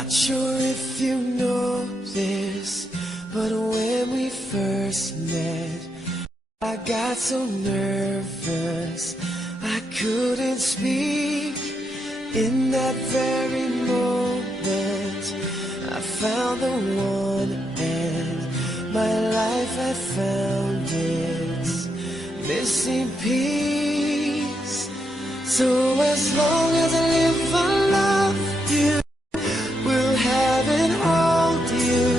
Not sure if you know this, but when we first met, I got so nervous I couldn't speak. In that very moment I found the one, and my life had found its missing piece. So as long as I live I love you, will have and hold you.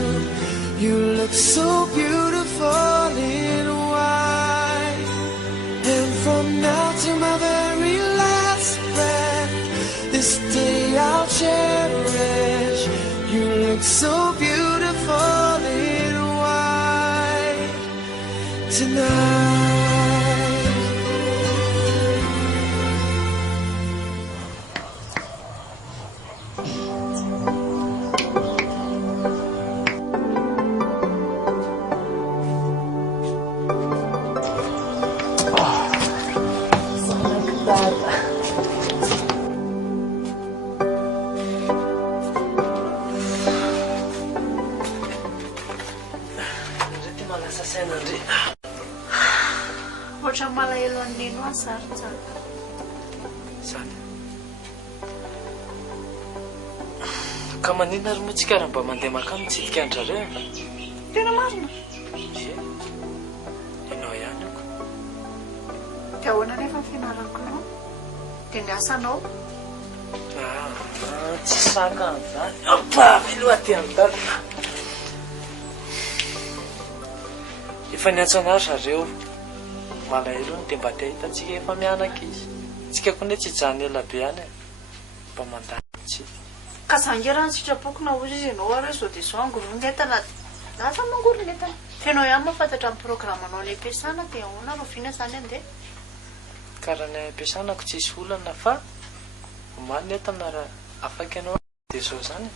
You look so beautiful in white, and from now to my very last breath, this day I'll cherish. You look so beautiful in white tonight. Otra malahelo an'ireny ho sarotsara. Zany. Ka maninona ary moa tsika raha mba mandeha makany mitsidika andrareo? Tena marina. Ianao ihany ako. Dia ahoana nefa ny fianarako anao? Dia ny asanao? Tsy saka an'izany. Apa, miloha aty an-dalana. Efa niantso an'ary zareo. Malahelo ny dia mba te hitantsika efa mianaka izy. Tsika koa ne tsy hijanona ela be any mba mandany tsika. Ka zangerana sitrapoko na ozy izy ianao ary zao dia zao angoron'entana. Lafa mangoron'entana. Fianao ihany mahafantatra amin'ny programanao any am-piasana dia ahoana roviana izany andeha? Karaha ny am-piasanako tsisy olana fa omanina entana raha afaka ianao dia zao izany.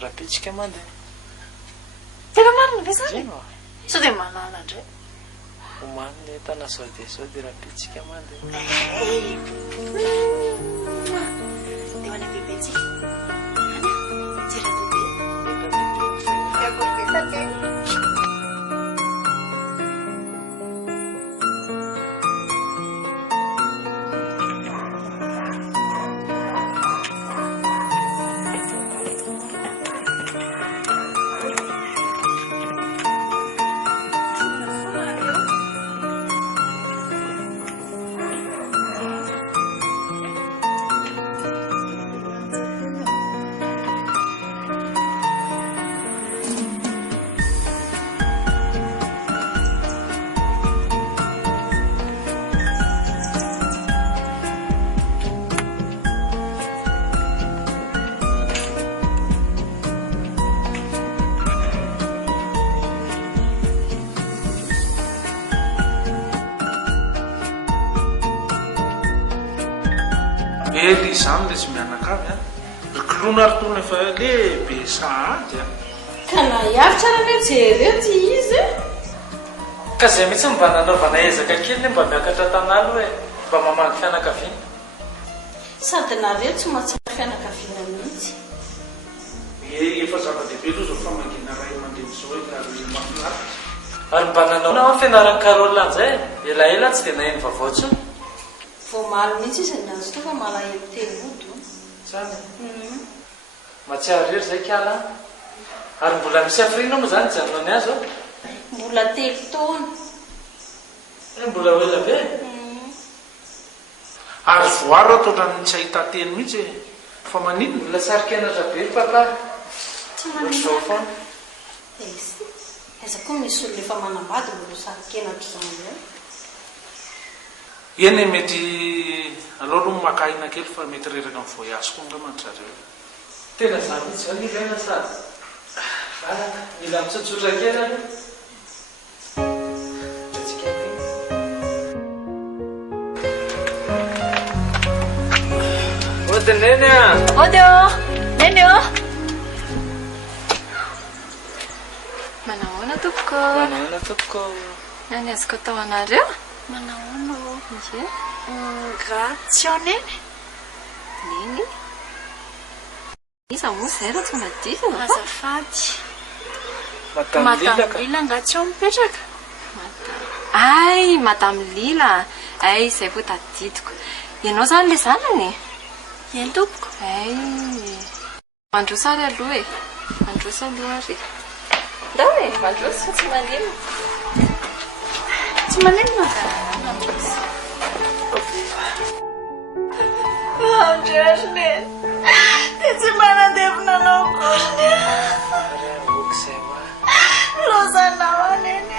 Raha-pitsika mandeha. Tena marina ve izany? Zay no. Sao dia manana indray. Omanina entana zao dia raha-pitsika mandeha. Dia ho any bebetsika. Jera bebe. Dia gorbetsaka e. Ely izany le tsy mianakavy a. Kilona ary tona efa lehibe sahady a. Ka nahiavitra raha hoe jereo ty izy. Ka izay mihitsy mba nanaovana ezaka kely mba miakatra tanalo hoe mba mamaky fianakaviana. Sady nareo tsy mahatsara fianakaviana mihitsy. Efa zava-dehibe aloha zao famangina ray aman-dreny zao ary mahafinaritra. Ary mba nanao fianaran'ny Karolina an'izay elaela tsy dia naheno vaovao intsony. Vao maly mihitsy izy ny azo tonga malahelo telodo. Zany. Mahatsiaro rery izay kiala. Ary mbola misy hafirina moa izany janona ny azo. Mbola 3 taona. Mbola ho ela be. Ary voaro atao ohatran'ny tsy ahita teny mihitsy fa maninona. Mbola sarikenatra be papa. Tsy Zao foana. Aiza koa misy olona efa manambady mbola sarikenatra izany eo. Eny mety alao aloha makahina kely fa mety reraka amin'ny voyage koa angambany zareo. Tena izany mihitsy va ilaina sady. Mila mitsotsotra kely aloha. Ody neny a. Ody ô. Neny ô. Manahoana tompoko? Manahoana tompoko? Ny azoko atao anareo? Manahoana ô? Ie. Ratsy ao neny. Neny. iza moa zay raha tsy madivina azafady madame Lila madame ka Lila ngatsy ao mipetraka ay madame Lila ay izay vo tadidiko ianao zany le zanany eny tompoko ay mandroso ary aloha e mandroso aloha ary ndao e mandroso fa tsy manino tsy manenona mandroso Andresny ty tsy manandevina anao kory okizay ma lozanao aneny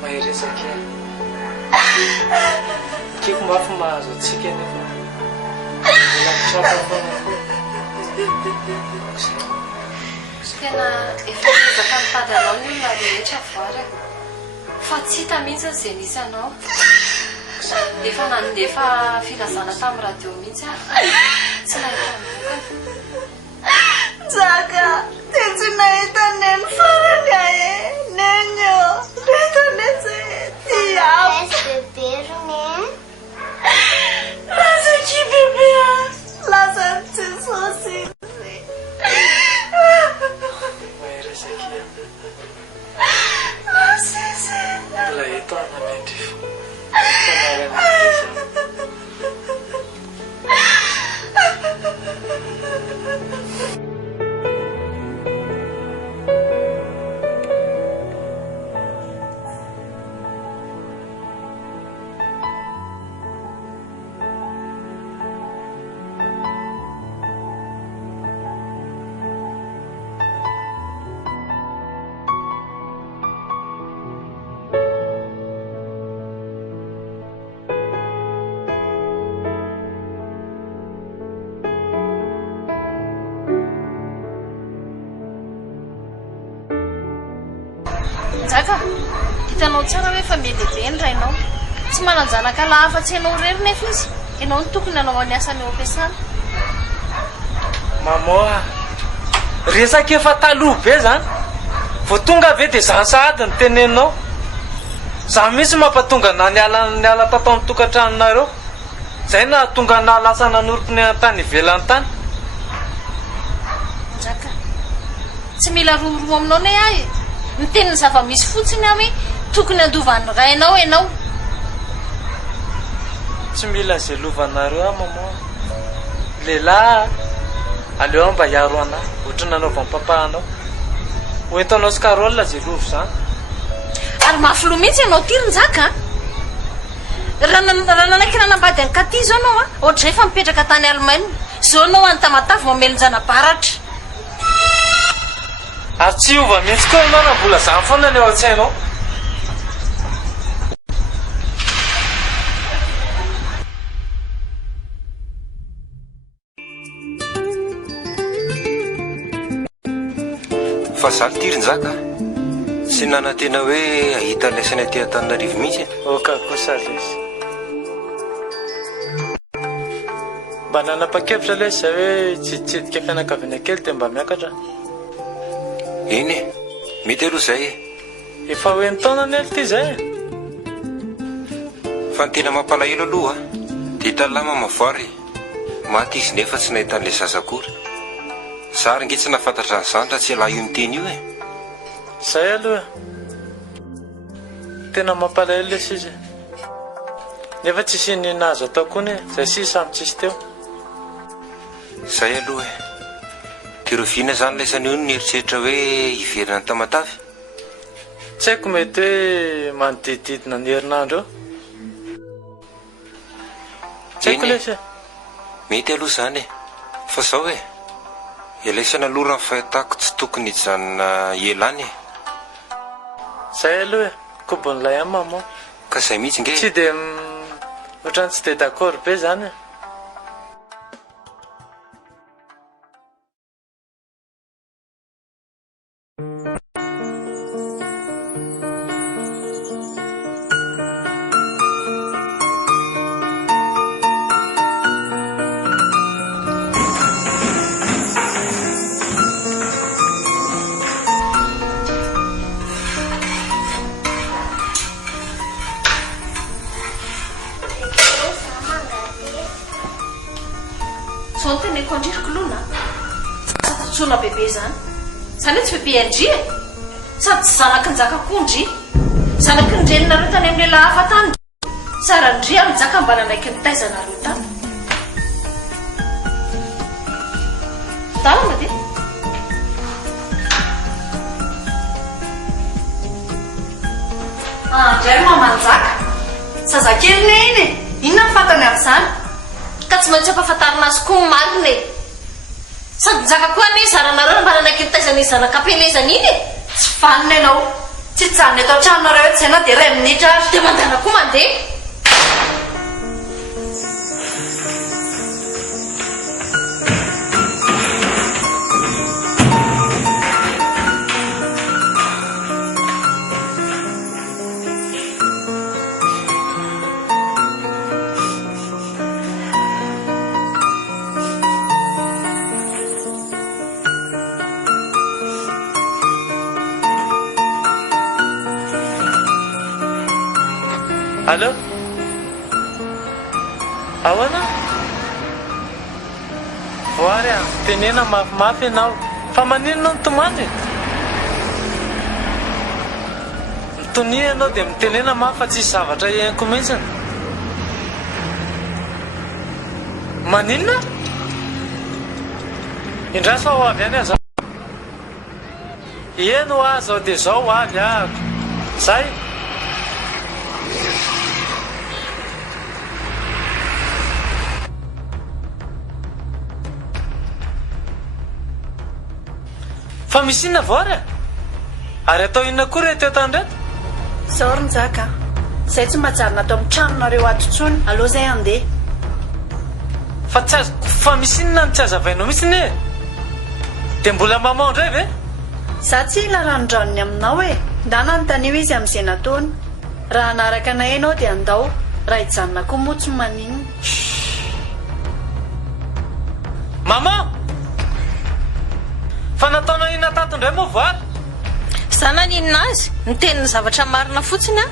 mahiresaka keko mafy mahazo atsika nefa mbola mitraka foana tena efa ezaka mitady anao ny olona rehetra voary fa tsy hita mihitsy izay nisy anao efa nandefa filazana tamin'ny radio mihitsy tsy nahita Zaka ty tsy nahita neny farany ae nenyo retanese ty lasa tsy bebea lasa tsy sosiny mahiresaka lasese mbola eto anamendry fanarana Zaka hitanao tsara hoe fa melehibe ny rainao tsy mananjanaka lahafa-tsy ianao rery nefa izy ianao ny tokony anao any asany eo ampiasana mamoa resaka efa taloha be zany vo tonga ave dia zany sahady ny teneninao za misy mampatonga na niala tato amin'ny tokantranonareo zay na tonga na lasa nanoroko ny antany ivelany tany Zaka tsy mila roaroa aminao ne ahy ny teniny zava-misy fotsiny aho hoe tokony andovan'ny rainao ianao tsy mila zay lovanareo mamoa lehilahy aleo mba hiaro anahy ohatra nanaovany papahanao hoentanao sy karolina zay lovo zany ary mafilo mihitsy ianao tiriny Zaka raha nanaiky nanambady any katy zao anao a ohatra zay fa mipetraka tany Allemagne zao anao any tamatavy mamelonjana-baratra ary tsy ova mihitsy koa ianao na mbola zany foana ny ao an-tsainao fa zaly tirin-jaka sy nanantena hoe ahita laisany aty Antananarivo mihitsy oka kosa lesy mba nanapa-kevitra lesy zay hoe tsitsidika fianakaviana kely dia mba miakatra eny e mety aloha zay e efa hoe ny taona ny ely ty zay fa ny tena mampalahelo aloha dia hitanylama mavoary maty izy nefa tsy nahitan'lay zazakory zary nge tsy nafantatra ny zandra tsy alaha io miteny io e zay aloha tena mampalahelo lesy izy nefa tsisy ninazo atao koa ne zay sisy samy tsisy teo zay aloha e tirofina zany laisany io nieritreritra hoe hiverina ny tamatavy tsy haiko mety hoe manodidididina ny herinandro eo tsy haiko lesy mety aloha zany e fa zao e ilaisana lora ny fahitako tsy tokony hijanona elany e zay aloha e kobon'ilay any mamoa ka zay mihitsy nge tsy dia ohatrany tsy dia d'accord be zany e atontsoana bebe zany zany hoe tsy bebe andry e sady tsy zanaky njakakondry zanaky nydreninareo tany amin'ny lehilahy hafa tany sara ndry a mijaka mba nanaiky ny taizanareo tany dalana de andray mamanjaka zazakelyne iny e inona mifantany amin'izany ka tsy maintsy ampahafantarina azy koa marina e sady njaka koa ane zaranareo mba nanaiky ny taizan'izy zanak'ampelezana iny e tsy fanina ianao tsy janony atao tranonareo tsy zaina dia ray minitra ary dia mandana koa mandeha Allo? Ahoana? Voary a tenena mafimafy ianao fa maninona no tomany mitonia ianao dia mitenena mafy fa tsisy zavatra ihainko mihitsiny maninona? Indraso ao avy any aza eno azy ao dia zao avy ahako zay fa misy inona voary ary atao inona koa reto etandrato zao ronjaka zay tsy mahajarina atao amin'ny tranonareo atotsony aloha zay andeha fa misy inona no tsy azavainao mihitsiny e dia mbola mamaondray ve za tsy ila ranondranony aminao e ndana nytanio izy amin'izay nataony raha anaraka anay ianao dia andao raha hijanona koa moa tsy maninona mama fa nataonao inona tatondray moa voary zana ninona azy niteniny zavatra marina fotsiny a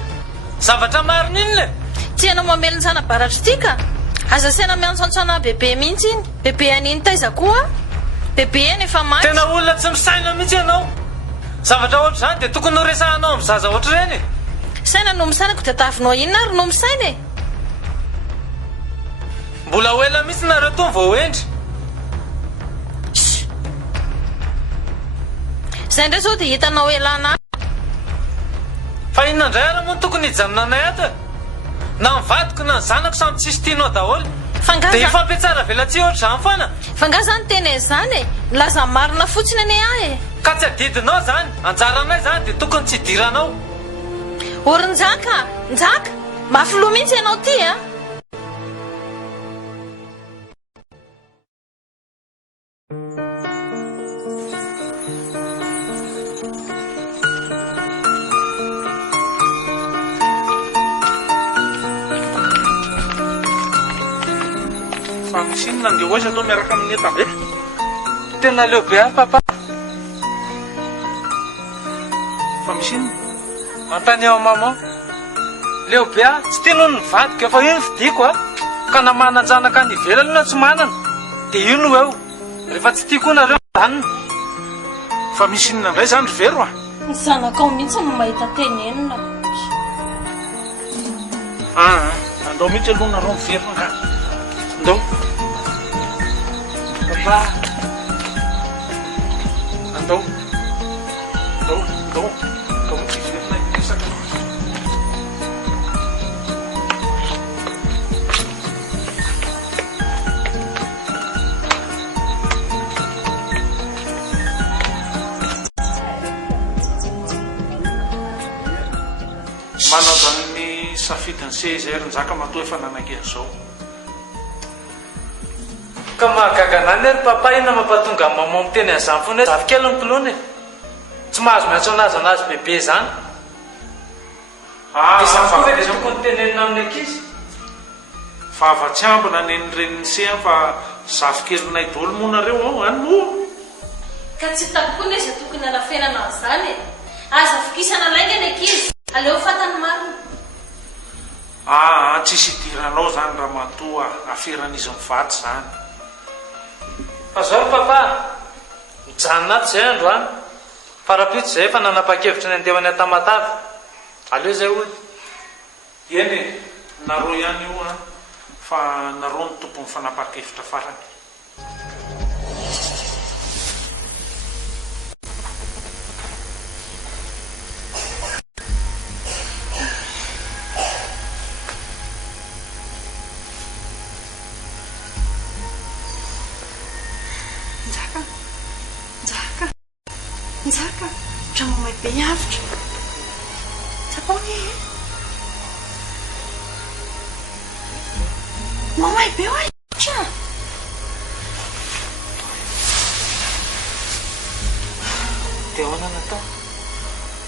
zavatra marina inona tsy ianao mamelonjana baratra ity ka aza saina miantsoantsoana bebe mihitsy iny bebe aniny taiza koa bebe eny efa maty tena olona tsy misaina mihitsy ianao zavatra ohatr' izany dia tokony noresahanao amin'ny zaza ohatr' ireny saina no misainako dia tavinao inona ary no misaina e mbola hoela mihitsy nareo tony vao hoendry zay ndray zao dia hitanao elana fa inona indray ara moa no tokony hijanona anay ato na mivadiko na ny zanako samy tsisy tianao daholo dia ifampiatsara velatsy ohatr' izany foana fa nga zany tena izany e laza marina fotsiny ane ah e ka tsy adidinao zany anjaranay zany dia tokony tsy hidiranao orinjaka njaka mafiloha mihitsy ianao ty a fa misy inona andeha oazy atao miaraka amin'ny etabe tena leo be ah papa fa misy inona mantany ao mama leo be ah tsy tiano ny vadiko efa io ny fidiko a ka namananjanaka ny ivelany tsy manana dia io no eo rehefa tsy tiako nareo zanona fa misy inona indray zany ry vero a ny zanakao mihitsy no mahita tenenina andao mihitsy aloha nareo miverona ka andao papa andao mihitsy iverona iresaka manao zany ny safidiny sezay ronjaka matoa efa nanangy an'izao ka mahagaganany ary papa ina mampatonga ny mama miteny an'izany foana hoe zavikely ny pilony e tsy mahazo miantso anazy anazy bebe zany dia zakoa dia tokony tenenina amin'ny ankizy fa avatsy ambina nenyreny seha fa zavikelinay dolo moa nareo ao any moa ka tsy hitako koa nezy tokony alafenana an'izany e aza fikisana laingana ankizy aleo fatany marina tsisy idiranao zany raha matoa aferan'izy mivaty zany fa zao ry papa mijanona tsy zay androany farapito zay efa nanapa-kevitra ny andehany atamatavy aleo zay ody eny e nareo ihany io a fa nareo ny tompony fanapa-kevitra farany Nzaka, trano may be avitra. Sapony e. Mamay be ho avitra. dia ahoana natao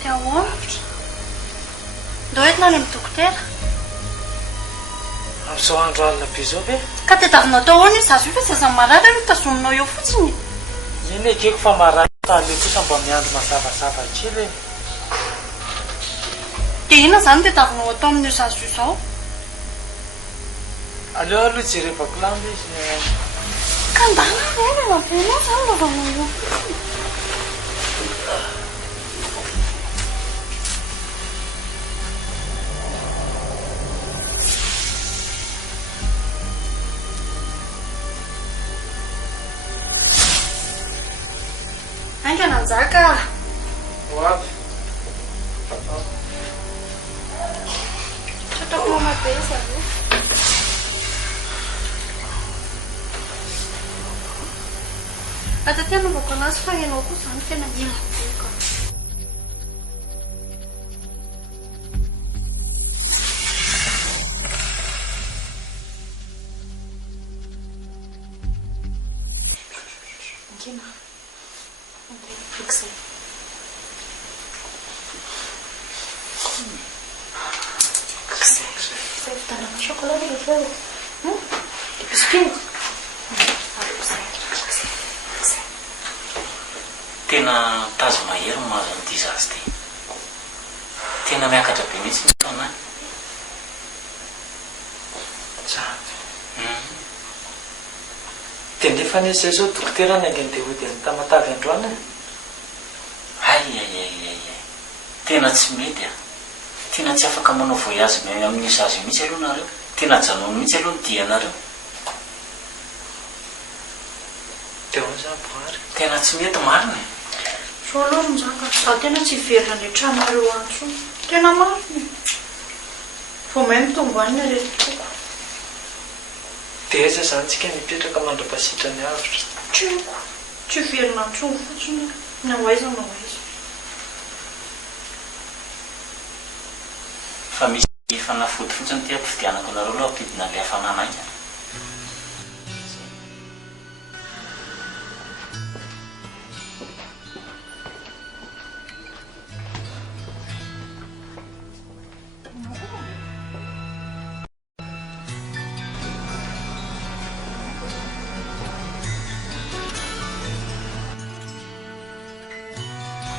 Dia ahoana? Ndao entina any amin'ny dokotera. amin'izao andro alina be zao ve Ka tedavina tao ahoana izy azo io fa tsy aza marary aloha tazoninao eo fotsiny. iny ekeko fa marary aleo kosa mba miandro mazavazava kely Dia inona zany tediavinao atao amin'io zazo io izao? aleo aloha jerevako lamba izy Ka ndana eny anabenao zany lovanao eo. Aingana Nzaka. ho avy Trataoko mamabe izy Atatỳ anaovako anazy fa ianao koa zany tena mila voka. Ngina. Fixei. Você tá dando chocolate no seu? Biscuit? Tena tazo mahery ny mahazo an'ity zazy ty tena miakatra be mihitsy ny taona dia nefa nisy zay zao dokotera ny angeny dia hody ny tamatavy androany ay tena tsy mety a tena tsy afaka manao voyage amin'ny zazy mihitsy aloha nareo tena janony mihitsy aloha ny dianareo dia hoany zany boary tena tsy mety marina So aloha Nzaka, za tena tsy hiverina ny tranareo antso. Tena marina. Vao mahay mitomboany reto toko. dia aiza zany tsika mipetraka mandra-pasitra ny avitra Tiako. Tsy hiverina antsony fotsiny. Na hoaiza na hoaiza. fa misy fanafody fotsiny ty ampividianako anareo aloha ampidina le hafananaika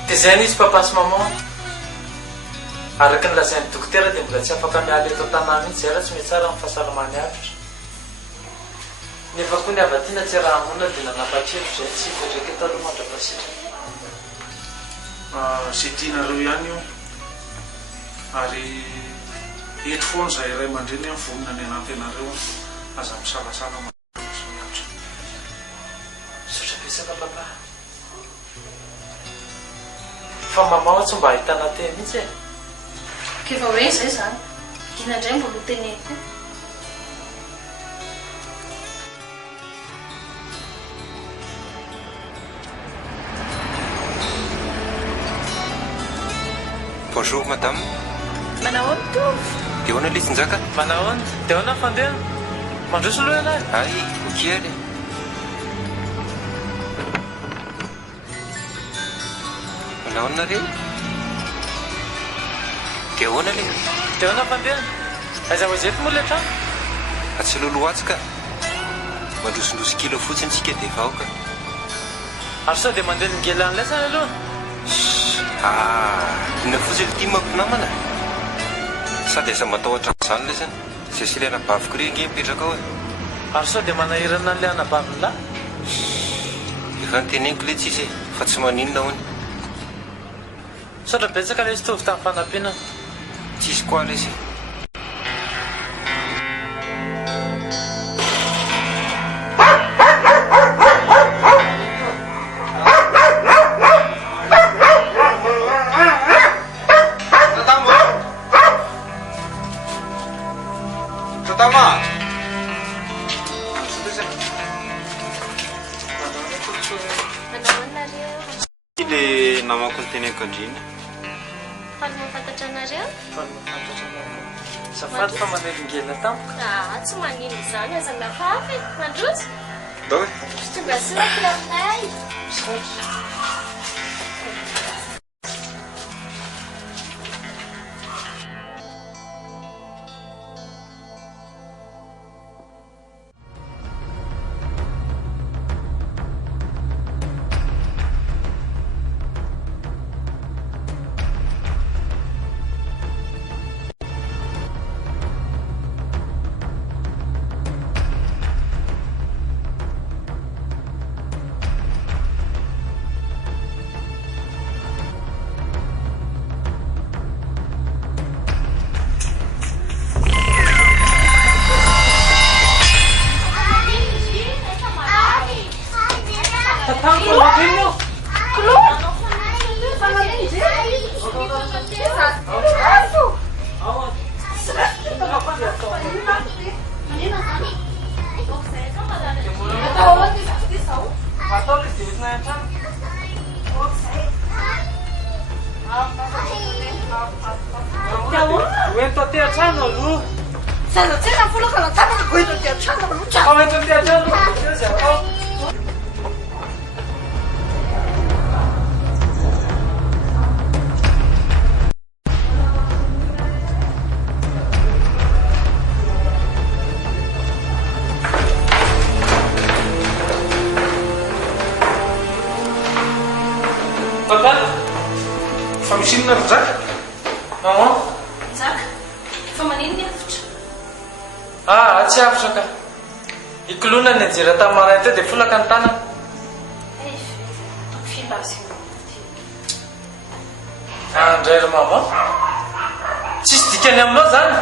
dia zay nisy papa sy maman araka ny lazain'ny dokotera dia mbola tsy afaka miala eto an-tanàna mihitsy zay raha tsy mety tsara amin'ny fahasalamany avitra nefa koa ny avatiana tsy raha monina dia nanapa-kevitra zay tsy hipetraka eto aloha mandra-pasitra zay tianareo ihany io ary eto foana zay iray mandreny ny vonina ny anatenareo aza misalasala miatra sotra besaka papa fa maman tsy mba ahitana teny mihitsy e Kiva hoe zay zany inandray mbola teneko Bonjour madame Manao mitovy. dia hoana lisy Nzaka manahoana dia ahoana fandeha mandroso aloha ianay ay okely manahoana re dia ahoana le dia ahoana fandeha aiza hoazeto moa le trano tsy loloatsika mandrosondroso kilo fotsiny tsika dia efa aoka ary sao dia mandeha ningelan'ilay sana aloha ina fotsiny ty manko namana sady aza matahotra zany lay zany zay sy ilana baviko re nge mipetraka ao e ary sao dia manahirana n'ilay anabaviny lahy efa Zany teneniko le tsisy fa tsy maninona hony. Saotra betsaka le izy tovy tamin'ny fanampiana. Tsisy koa le izy. Manao anareo? Le namako ny teneniko-andriana. Faly mahafantatra anareo? Zafady fa manelingela tampoka. Tsy manino izany aza lafafy. Mandroso? Dao e. Tonga sokatra aminay. Hoento aty an-trano aloha. Zaza tsy na fola ka natapaka goeto ty an-trano aloha. Hoento aty an-trano zay atao. Papa, Fa misy inona ry Zaka? maman. Zaka, fa manino ny hafitra? Tsy afitra ka. Ikolona ny anjera tamin'ny maraina teo dia folaka ny tanana. Andray ry maman. Tsisy dikany aminao zany.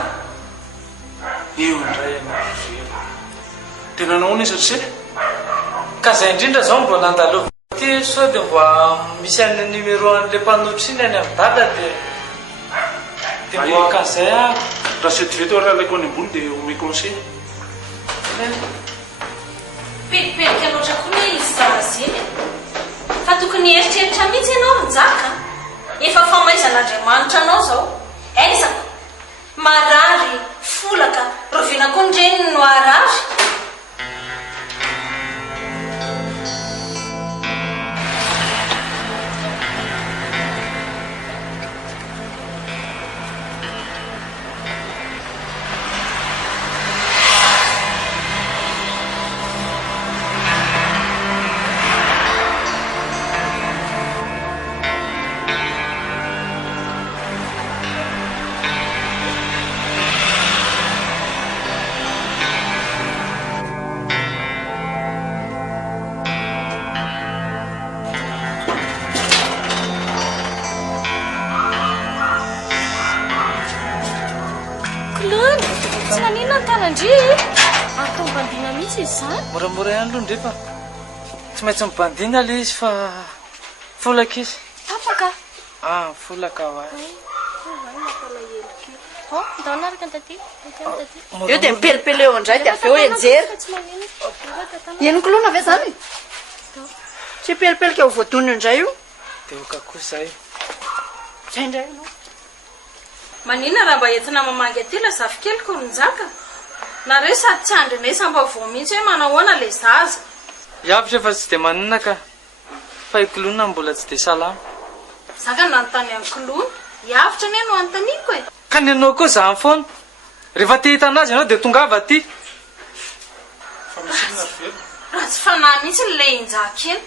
Eo indray ianao velo. Tena nahoana izy ry Ka zay indrindra zao mbo nandalova ty sao dia mbo misy an'ny numéro an'le mpanotra iny any amin'ny dada dia mbo akan'izay ah. raha sy veto rahalaiko any ambony dia ome conseil. Pelipelika loatra koa ny izy zamaziny. Fa tokony eritreritra mihitsy ianao Nzaka. Efa famaizan'Andriamanitra anao zao. Aizako. Marary, folaka, rovina koa ny reniny no arary. Tsy nanino ny tanandry atao bandina mihitsy izy zany. Moramora ihany aloha ndrefa tsy maintsy mibandina le izy fa folaka izy. Tapaka. Folaka ho azy. Ndao anaraka taty. Eo dia mipelipely eo indray dia avy eo enjery. Tsy manino. Eniko lona ve zany? Tsy pelipelika ho voadonina indray io. Dia oka koa zay. Zay indray anao. Manina raha mba entina mamangy aty la zafikelyko ny Nzaka. Nareo sady tsy andrinay sambavao mihitsy hoe manahoana le zaza. Iavitra efa tsy dia maninona ka fa ikolona mbola tsy dia salama. Zaka nanontany amin'ny kolona. Iavitra anie no anontaniko e. Ka ny anao koa zany foana. Rehefa te hita anazy ianao dia tongava aty. Fa misy inona ry velo? Raha tsy fanahy mihitsy le Nzaka iny.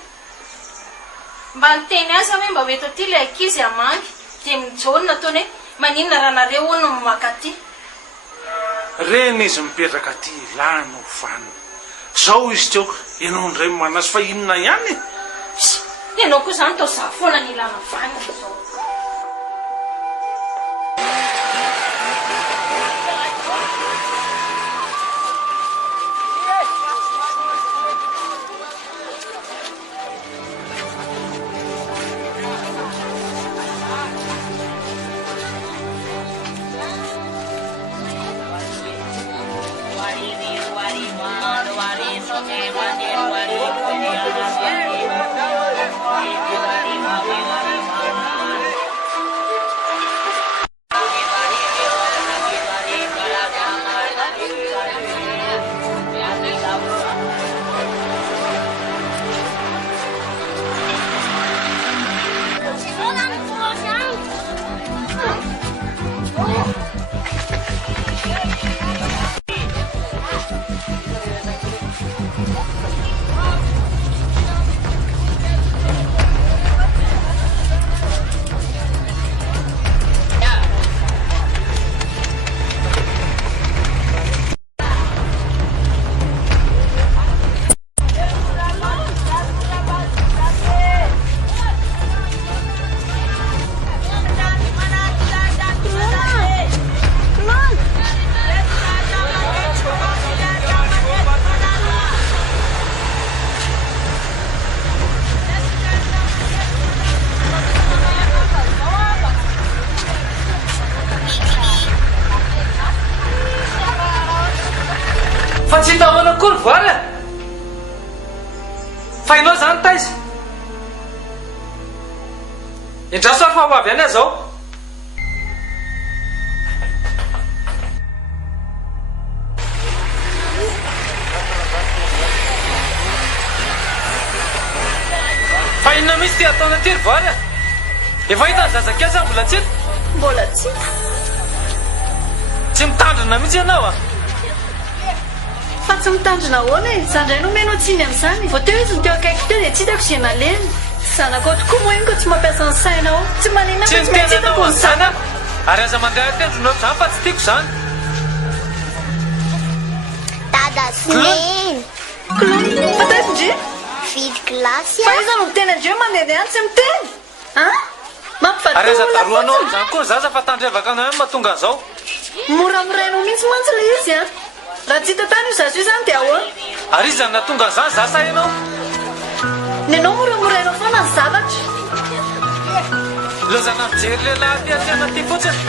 Mba niteny azy hoe mba mety aty le ankizy hamangy. Dia mijaolina ataony hoe maninona raha nareo hono maka aty. Reny izy mipetraka aty lano vano. Zao izy teoka ianao indray manazy fa inona ihany. ianao koa zany tao za foana ny ilana vanina zao. Fa tsy hitahoana akory voary a fa ianao zany taiza indraso afa ho avy any aho zao fa inona misy ty ataona ty ry voary a efa hitany zazakasa mbola tsito mbola tsito tsy mitandrina mihitsy ianao a fa tsy mitandrina ahoana e zandray no menao tsiny amin'izany vo teo izy ny teo akaiky teo dia tsy hitako izay naleny zanako tokoa moa iny ko tsy mampiasa ny sainao tsy manina tsy tsy maintsy hitako nitenanao ny ny zana sana ary aza mandeha atendronao zany fa tsy tiako zany Dada Sinen, fa taitindri vidy glasy fa a. iza no miteny andreo mandeha any tsy miteny a ary aza mampifatola daroanao fotsiny zany koa ny zaza fa tandrevaka anao any mahatonga an'izao moramorainao mihitsy mantsy le izy a raha tsy hita tany io zazo io zany dia ahoana ary izy zany nahatonga an'izany zasa ianao ny anao moramorainao foana ny zavatra lozana mijery lehilahy ty atena ty fotsiny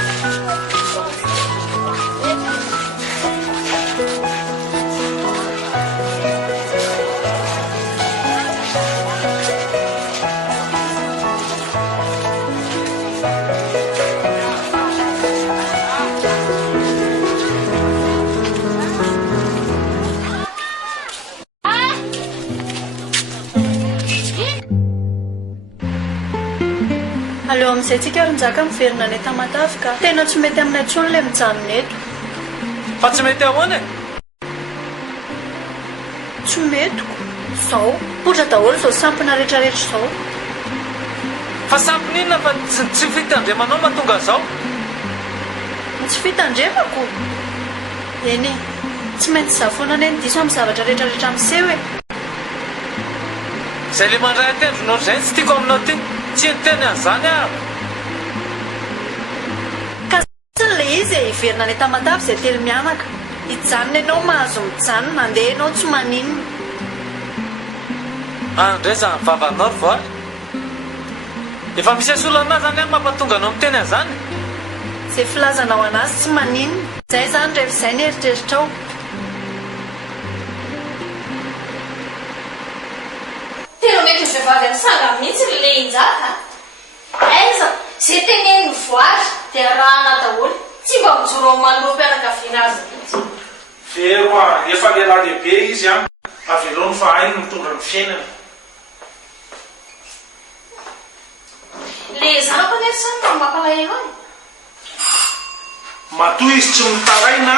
aleo amin'izay tsika ary njaka miverina ny tamatavy ka tena tsy mety aminay tsony le mijanona eto fa tsy mety ahoana tsy metiko zao potra daholo zao sampina rehetrarehetra zao fa sampin'inona fa tsy fitandremanao mahatonga an'izao tsy fitandremako eny tsy maintsy zafonana eny diso amin'ny zavatra rehetrarehetra miseho e zay le mandray atendronao zay tsy tiako aminao ty tsy niteny an'izany aho ka siny le izy e hiverina ny tamatavy izay telo mianaka hijanona ianao mahazo mijanona mandeha ianao tsy maninona andray zany vavanao ry voary efa misy asolana zany any mampatonga anao miteny an'izany izay filazanao anazy tsy maninona zay zany rehefa izay ny heritreritrao tena mety ny vehivavy amin'ny sanga mihitsy le injaka aiza zay teneny voary dia rahana daholo tsy mba mijoro amin'ny manoloam-pianakaviana azy mihitsy vero a efa lehilahy lehibe izy a avelony fa hainy mitondra ny fiainana le zanako anery sany fa mampalahelo any matoa izy tsy mitaraina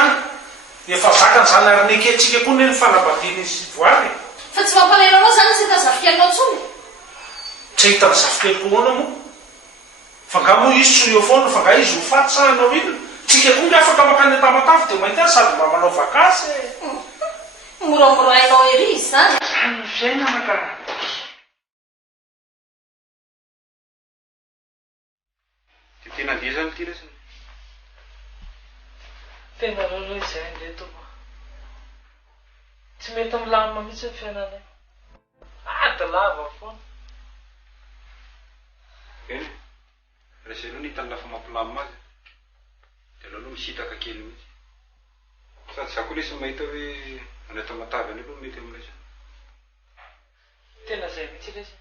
efa zakany zany ary ny akehtsika koa neny fanabadiana izy voary fa tsy mampalahelo anao zany tsy hitazafikalinao tsony tsy hitany zafikely-poana moa fa nga moa izy tsy eo foana fa nga izy ho fatsahanao iny tsika koa nge afaka makany tamatavy dia mahita any sady mba manao vakasy moramorainao ery izy zany fiainana ka tena dia zany ty resiny tena aloha izay ndeto tsy mety milamina mihitsy ny fiainanay ady lava foana eny resy aloha ny hitany lafa mampilamina azy dia aloha misitaka kely mihitsy sady za koa lesy mahita hoe anata matavy any aloha mety am'lesa tena zay mihitsy lesy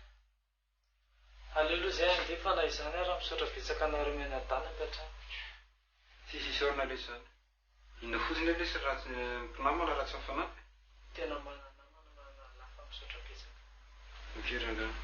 aleoloha zay andefa na izany raha misaotra betsaka anareo mianadana ampiatrano sisy orina lesy zany inona fotsiny lesy raha tsy mpinamana raha tsy mifanampy tena mananamana manalafa misaotra betsaka mifirandrano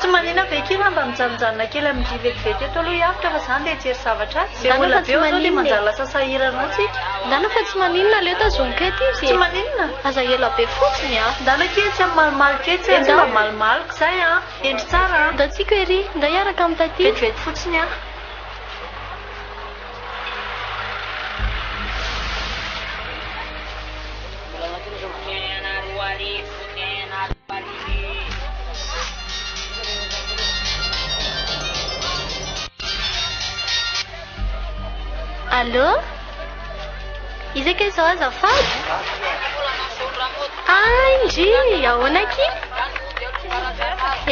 Tsy manina ve kely mba mijanonjanona kely amin'ny vetivety eto aloha hiavitra fa zany dia jery zavatra azy dia olona be zao dia manjala sasahiranao tsika ndana fa tsy maninona leo tazoniko eto izy tsy maninona aza ela be fotsiny a ndana kely tsy amin'ny malimalika etsy tsy mba malimalika zay a endry tsara da tsika ery nda hiaraka amin'ny taty vetivety fotsiny a Allô? Izaka izao azafady? Indry, ahoana ky?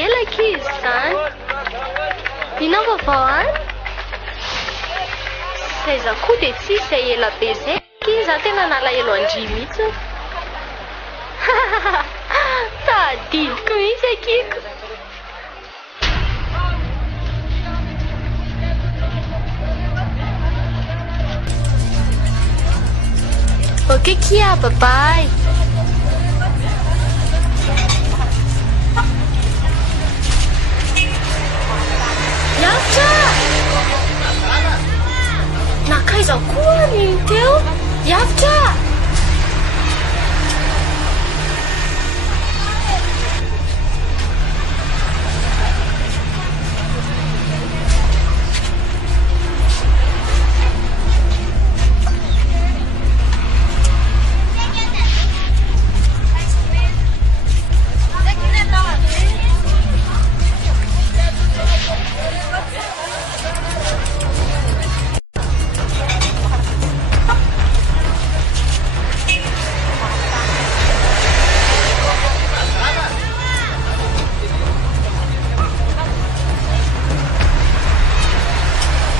Ela ky izy zany. Inona vaovao any? Zay za koa dia tsy izay ela be zay. Za tena nalahelo andry mihitsy. Tadidiko mihitsy akiko. Ok, Kia, bye-bye. Yaftra! Nakaiza koa ny teo? Yaftra!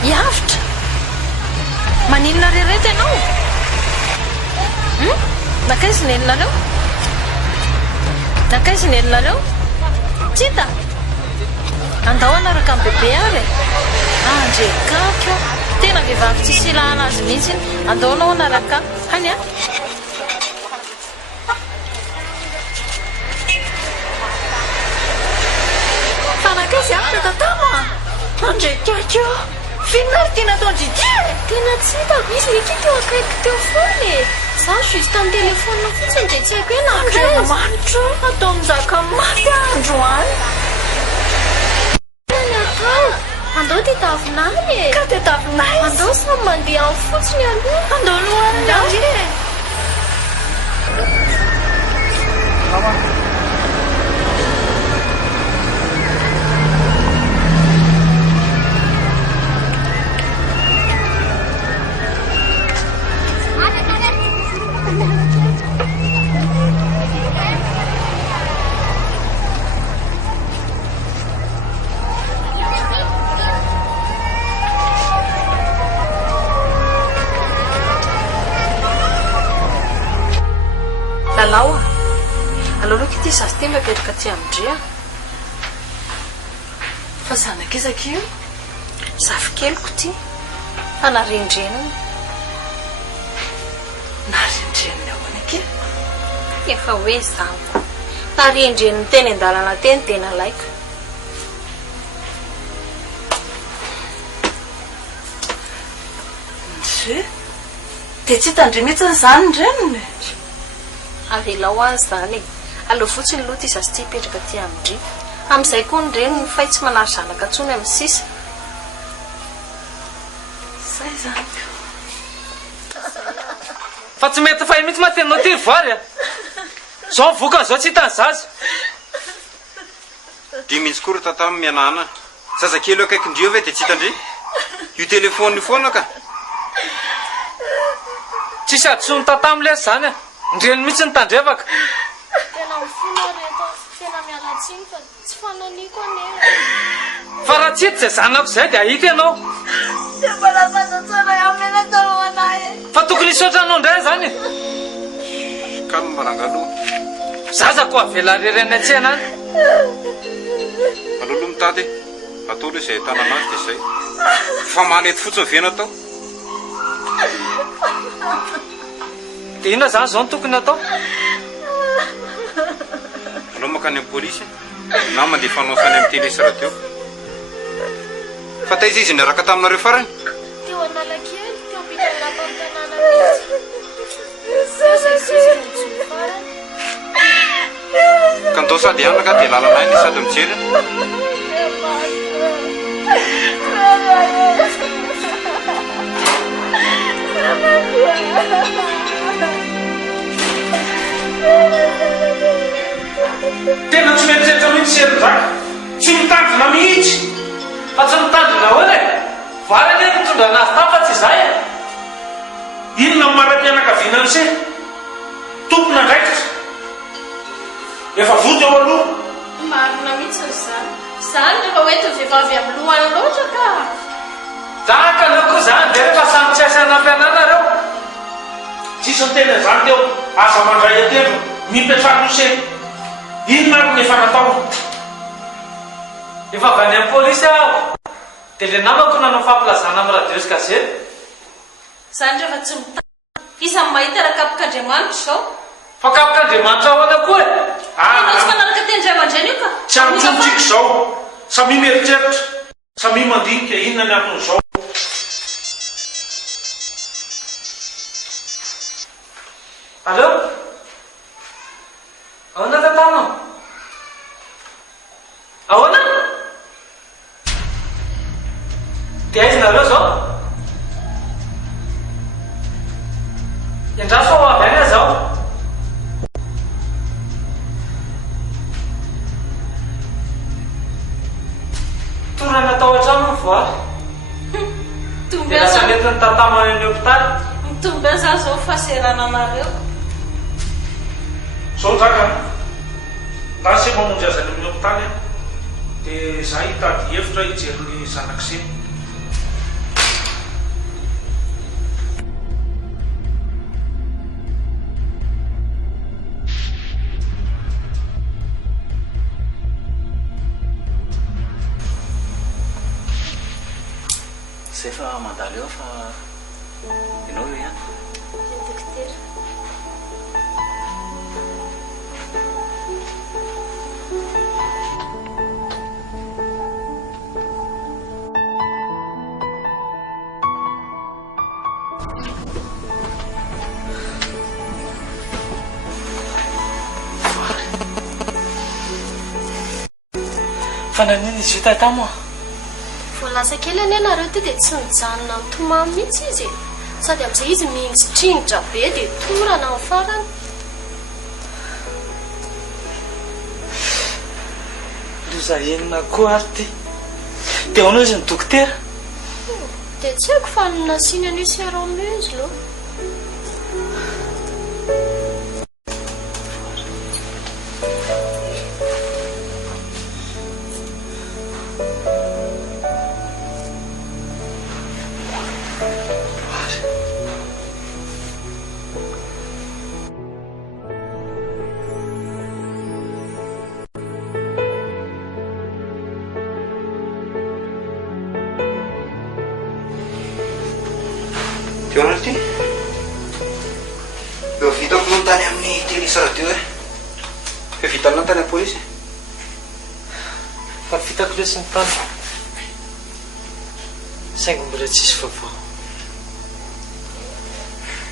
Yaftra! Maninona rehetra ianao? Nakaiza ny elinareo? Nakaiza ny elinareo? Tsy hita? Andao anaraka amin'ny bebe ary? Andrekako tena vehivavy tsisy ilahana azy mihitsy andao anao anaraka hany a? Fa nakaiza Yaftra tatama? Andrekako fiona ary tena ataony Didi Tena tsy hitako izy mety teo akaiky teo foana e. Za juste amin'ny telefonina fotsiny dia tsy haiko hoe nakaiza. Andriamanitra atao mizaka maty androany Natao andao dia tavinany e. ka dia tavinay Andao samy mandeha amin'ny fotsiny aloha. andao lohanina e lalao a aloaloka ity zazy ty mapetraka tsy amindrea fa zanak'ezaka io zavykeloko ty fa narendrenany narendreniny ahoana ke efa hoe zaniko tarindren'ny teny an-dalana teny tena laiko ndre dia tsy hitandre mihitsy zany ndreniny avela ho azy zany e aleo fotsiny loha ty zazy ty hipetraka ty amindry amin'izay koa ny reny ny fay tsy manary zanaka ntsony amin'ny sisa zay zaniko fa tsy mety fay mihitsy matenao ty voary a zao voka zao tsy hitany zaza dia mihitsy kory tatamy mianana zazakely akaiky ndrio ve dia tsy hitandre io telefony foana ka tsy sady so ny tatamile zany a ndreny mihitsy ny tandrevaka tena mifona reto tena mialatsiny fa tsy fananiko ane fa raha tsy hity zay zanako zay dia ahita ianao dia mbola fantatsara amena tao anahy fa tokony hisaotranao indray zany kalma marangaloha zazako avela rereny atsena any aloloha mitady atao loha izay tana anazy dia zay fa malety fotsiny vena tao dia inona zany zao ny tokony atao anao makany amin'ny polisy na mandefanao sany amin'ny télé sy radio fa taiza izy niaraka taminareo farany teo analakely teo am-pitanapa amin'ny tanàna mihitsy zay sisy nitsony farany ka ndao sady anaka dia lalana ny sady mijery tena tsy mieritreritra mihitsy seryzaka tsy mitandrina mihitsy fa tsy mitandrina hoe e vary ane mitondra anazy ta fa tsy zay e inona ny mara-pianakaviana se tompona ndraikitra efa voto eo aloha marina mihitsy ny zany zany rehefa hoenty ny vehivavy amin'ny lohany loatra ka daka anao koa zany de rehefa samy tsy aisana ampiananareo tsisy ny tena zany teo aza mandray atelo mipetrano se inona ary nefa natao efa avy any amin'ny polisy aho dia le namako nanao fampilazana amin'ny radio sy gazety zany rehefa tsy mitany isan'ny mahita rakapok'andriamanitra zao fa kapok'andriamanitra ao ana koa e anao tsy manaraka teny-dray aman-dreny io ka tsy antsontsiko zao samy mieritreritra samy mandinika inona ny anton'izao allo ahoana tatama ahoana dia aizinareo zao indraso ao avy any zao torana tao an-trano ny voary dia lasa nety ny tatama any hopitaly mitomby aza zao fahaserana anareo zao zaka lasy mamonjy azy any amin'ny hopitaly a dia za hitady hevitra hijery ny zanak'izeny zay fa mandalo eo fa ianao eo ihany dokotera fa naniny izy io tatamo a voalasa kely any anareo ty dia tsy mijanona mitomamy mihitsy izy sady amin'izay izy mihinjitrinitra be dia torana amin'ny farany loza enina koa ary ty dia ahoana izy ny dokotera dia tsy haiko fa nasiany an'io serome izy loha teo anary ty eo vitako montany amin'ny télé nisy radio e fa vitanana tany apolisy fa fitako lesy ny tany saingy mbola tsisy vaovao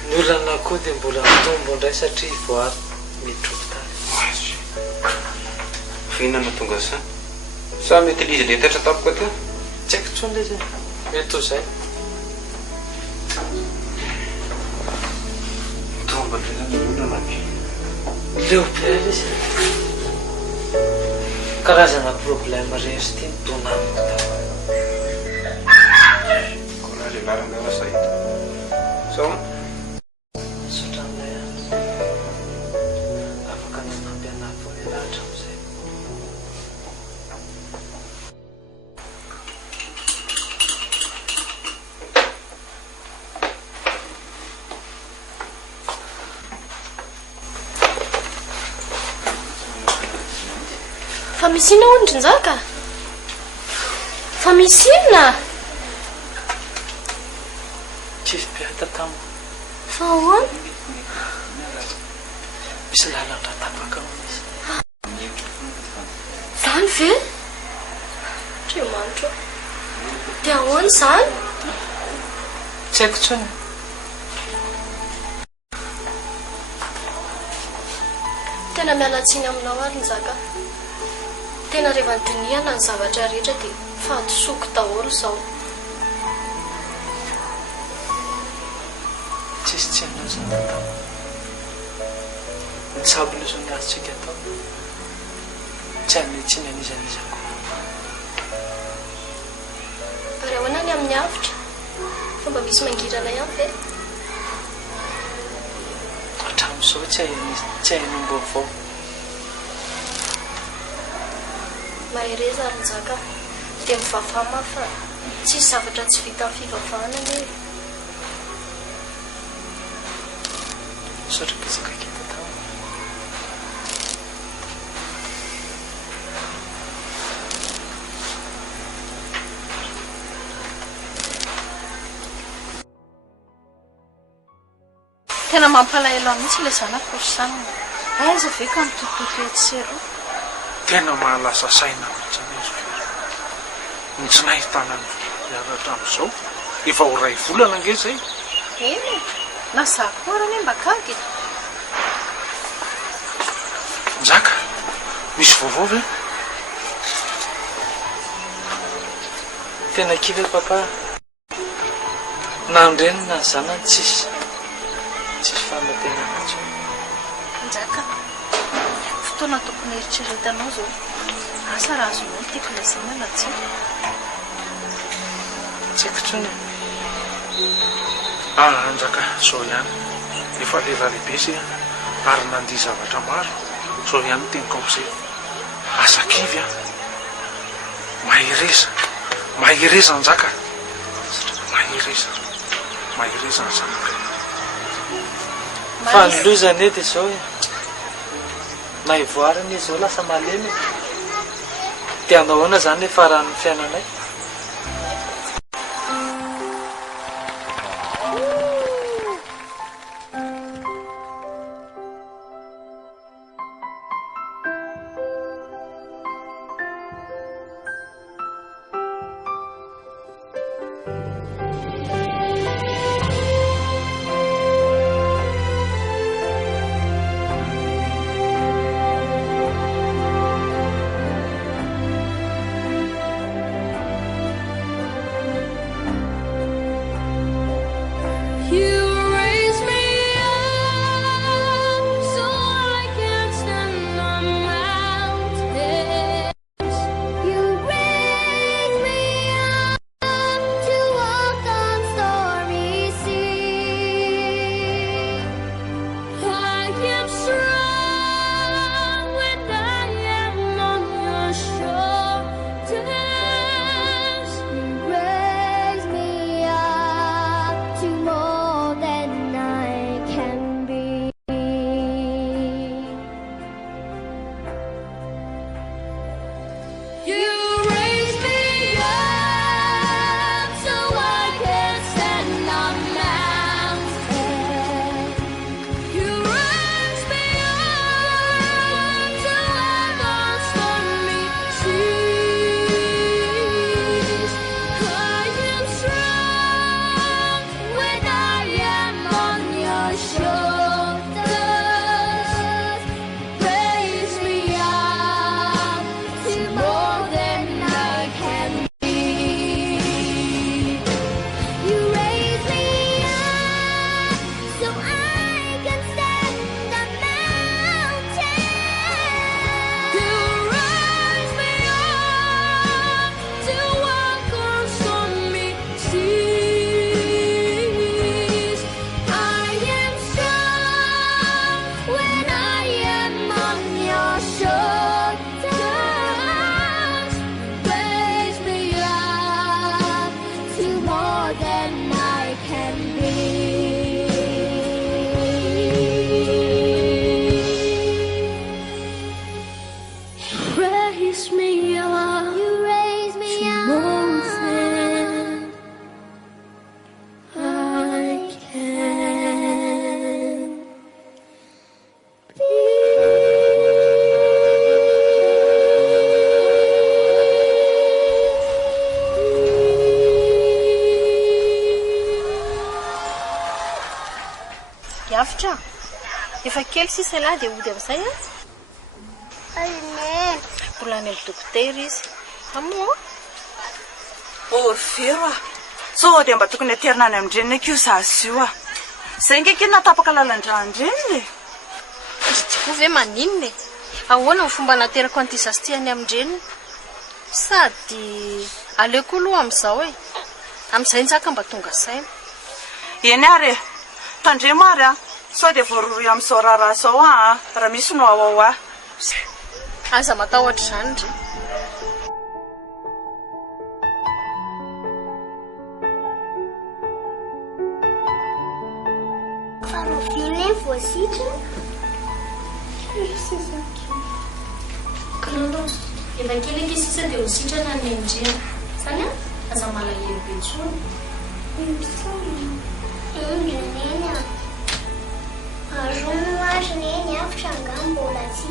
ny olana koa dia mbola mitombo indray satria voary midropitany fihinana tonga sa sa mety lizy le tetra tapoka teo tsy haiko tsony le zay mety ho zay tomba leolona leobe izy karazana problème rehetra ty mitona amiko koa le laranga sahita sao sotran'ilay andro afaka nanampianafo ny lahatra amizay fa misy inona ondrin-jaka fa misy inona tsisy beata tamiko fa ahoana misy lalandra tapaka amin'izy zany ve andriamanitra dia ahoana zany tsy haiko tsony tena mialatsiny aminao ary ny zaka tena rehefa nydiniana ny zavatra rehetra dia fahadisoko daholo zao tsisy tsy ainao zany tatamo nitsabo loso ny azotsika atao tsy hanitsiny anizanizako ary ahoana ny amin'ny avitra fomba misy mangirana ihany ve hatram'izao tsy hainao vaovao mahereza ary nyzaka dia mivavama fa tsisy zavatra tsy vita amin'ny fivavahana ny hoe saotra pitsaka kita tao tena mampalahelo mihitsy ilay zanako rosanina aiza ve ka mitototo etseroa tena mahalasa saina mihitsiny izy ny tsy nahitana ny miaratra am'izao efa ho ray volana nge zay eny na za koarany mba kagy nzaka misy vaovao ve tena kive papa nandreny na zanany tsisy famatenana tsony njaka fotoana tokony eritreretanao zao asa raha azonao tiako lasanana tsy haiko tsony anjaka zao ihany efa lela lehibe zay ary nandia zavatra maro zao ihany teniko am'izay asakivy a mahireza njaka mahireza ny zanaka fa nylozany edy zao e na ivoariny izy zao lasa malemy dia anahoana zany hoe faran'ny fiainanay efa kely sisa lahy dia ody amin'izay a Amen. mbola any amin'ny dokotera izy amoa vero so dia mba tokony aterina any amindreniny akio zasy io zay ngeky natapaka lalandrandreniny ko ve maninona ahoana ny fomba naterako an'ity zasy ty any amindreniny sady aleoko aloha amin'izao amin'izay ntsaka mba tonga saina eny ary tandre mary sao dia voarory amin'izao raharaha zao raha misy no ao aza matahotra izany ndre Farovina voasitra. Karandoso, evan-kely anke sisa dia ho sitrana ny andrena. Zany aza malahelo be intsony. Neny arono azy neny afitra nga mbola tsy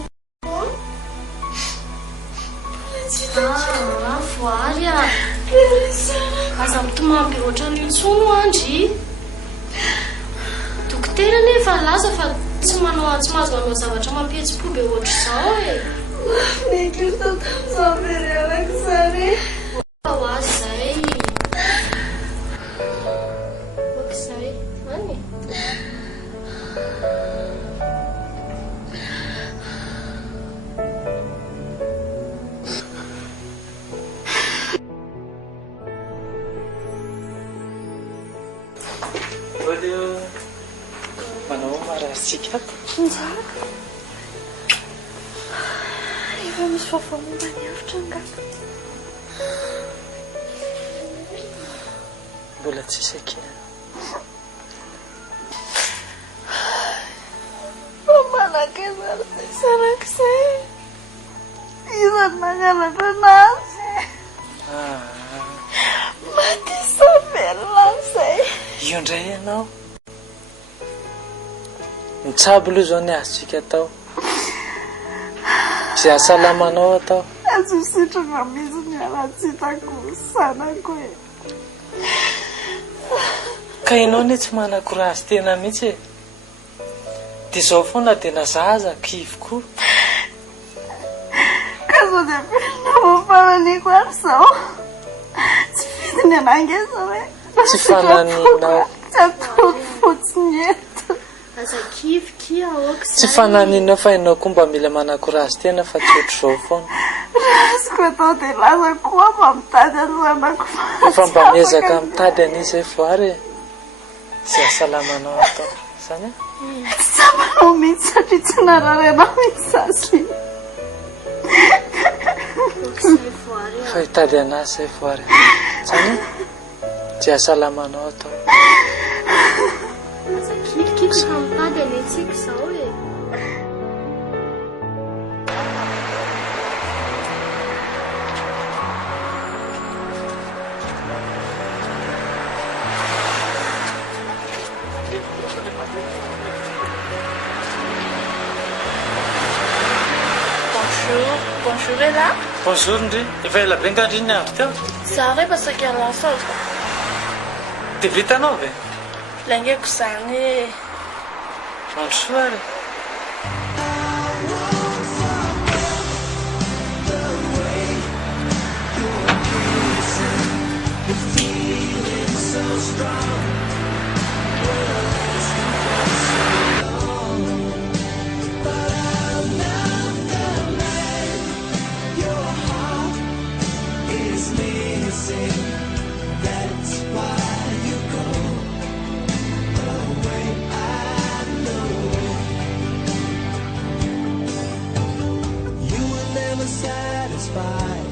voary aza mitomamby ohatrany intsony andry dokotera nefa laza fa tsy mahazo manao zavatra mampihetsi-po be ohatr'izao ao azy zay okizay any manao marasika efa misy vaovao momba ny avitra nga mbola tsisy ake sarak'izay izany mangalatra anazy maty savelona zay io ndray ianao mitsabo aloha zao ny azontsika atao zay ahasalamanao atao azo sitrana misy ny alatsitako sanako ka ianao ne tsy mana-korazy tena mihitsy dia zao foana dia nazaza kivy koa ka zao dia firina voafananiko ary zao tsy fidiny anangeza hoe tsy fananinao tsy atody fotsiny eto aza kivy tsy fananinao fa ianao koa mba mila mana-korazy tena fa tsy ohatr'izao foana razoko atao dia laza koa mba mitady an'zanako efa mba miezaka mitady an'izay voary zay ahasalamanao atao zany tsy tsapanao mihitsy satria tsy nararenao mihitsy zasy fa hitady anazy zay voary zany zay ahasalamanao atao aza kivikivy fa mitady any antsika izao Bonjour est là. bonjour ndry efa ela be ngandriny avy teo Za re basaka lasa dia vitanao ve langeko zany andro soa ary satisfied.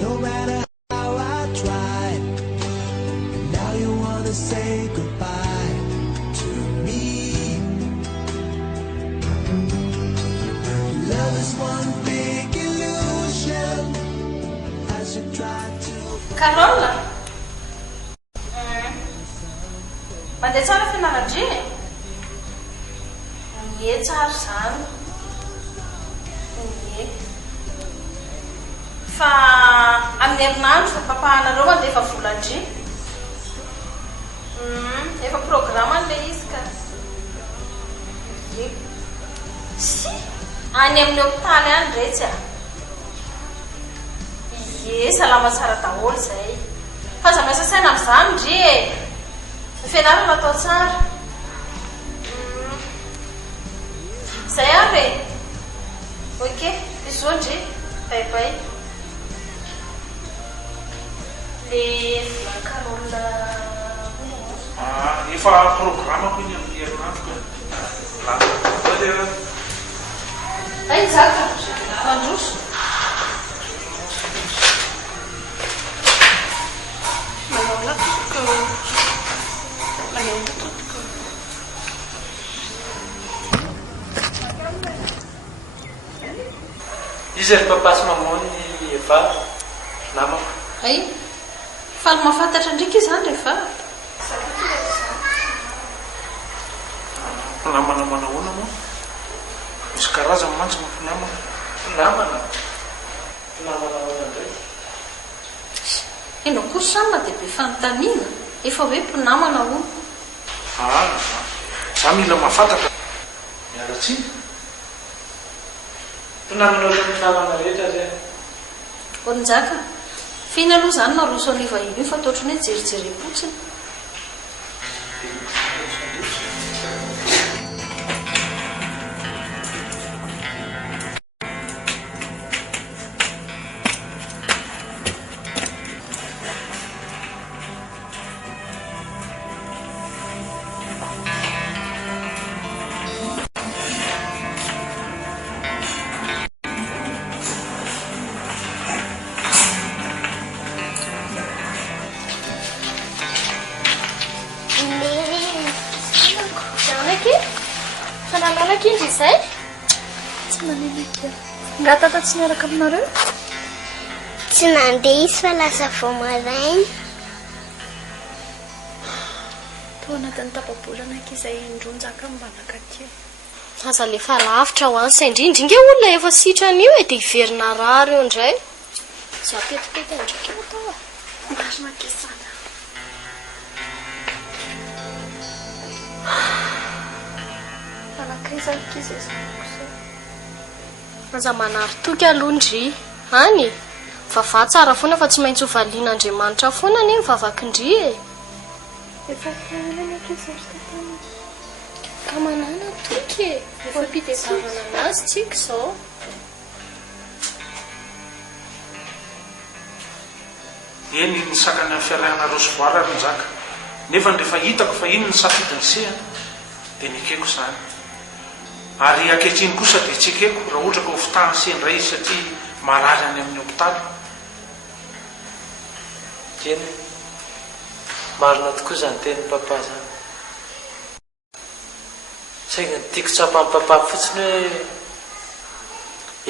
No matter how I tried, now you wanna say goodbye to me. Love is one big illusion as you try to. Carola. Mandeha tsara fianarandriny? Ie tsara zany. Fa amin'ny herinandro papahanareo andeha efa volandry efa programme an'ilay izy ka andreo sy any amin'ny hopitaly any retsy a ie salama tsara daholo zay fa za miasa saina amin'izany ndry e ny fianarana atao tsara zay avy e ok izo ndry baibay le makarona efa programako iny amin'ny herinandro ay zaka mandroso izy ry papa sy mamony efa namako ay faly mahafantatra ndrika izany rehefa namana manahoana moa misy karazany mantsy mampinamana namana hoana ndray ino kory samina dia be fanontaniana efa hoe mpinamana ho za mila mahafantatra miaratsiny mpinamana ohatry namana rehetra zay olinjaka fina aloha zany maroso aniva ino io fa toatrany hoe jerijerim-potsiny Zay tsy manenaka nga tata tsy miaraka aminareo tsy nandeha izy fa lasa vao maraina to anatin'ny tapabolana izay indronjaka mbanaka kely aza lefa lavitra ho any saindrindringe olona efa sitrany io e dia iverina rary eo indray za petipety ndraiky atao marina kesana aza manary toky alohandry any vava tsara foana fa tsy maintsy hovalian'Andriamanitra foana ny vavakindry e ka manana toky e efa mpitezavana anazy tsika zao eny ny sakany amin'ny fiarahana rosovoara ary nizaka nefa rehefa hitako fa iny ny safidiny sehana dia nikeko zany ary akehitriny kosa dia tsy ekeko raha ohatra ka ho fitahany sendray izy satria marary any amin'ny hopitaly eny marina tokoa zany teny papa zany saingy ny tiako tsapan'ny papa fotsiny hoe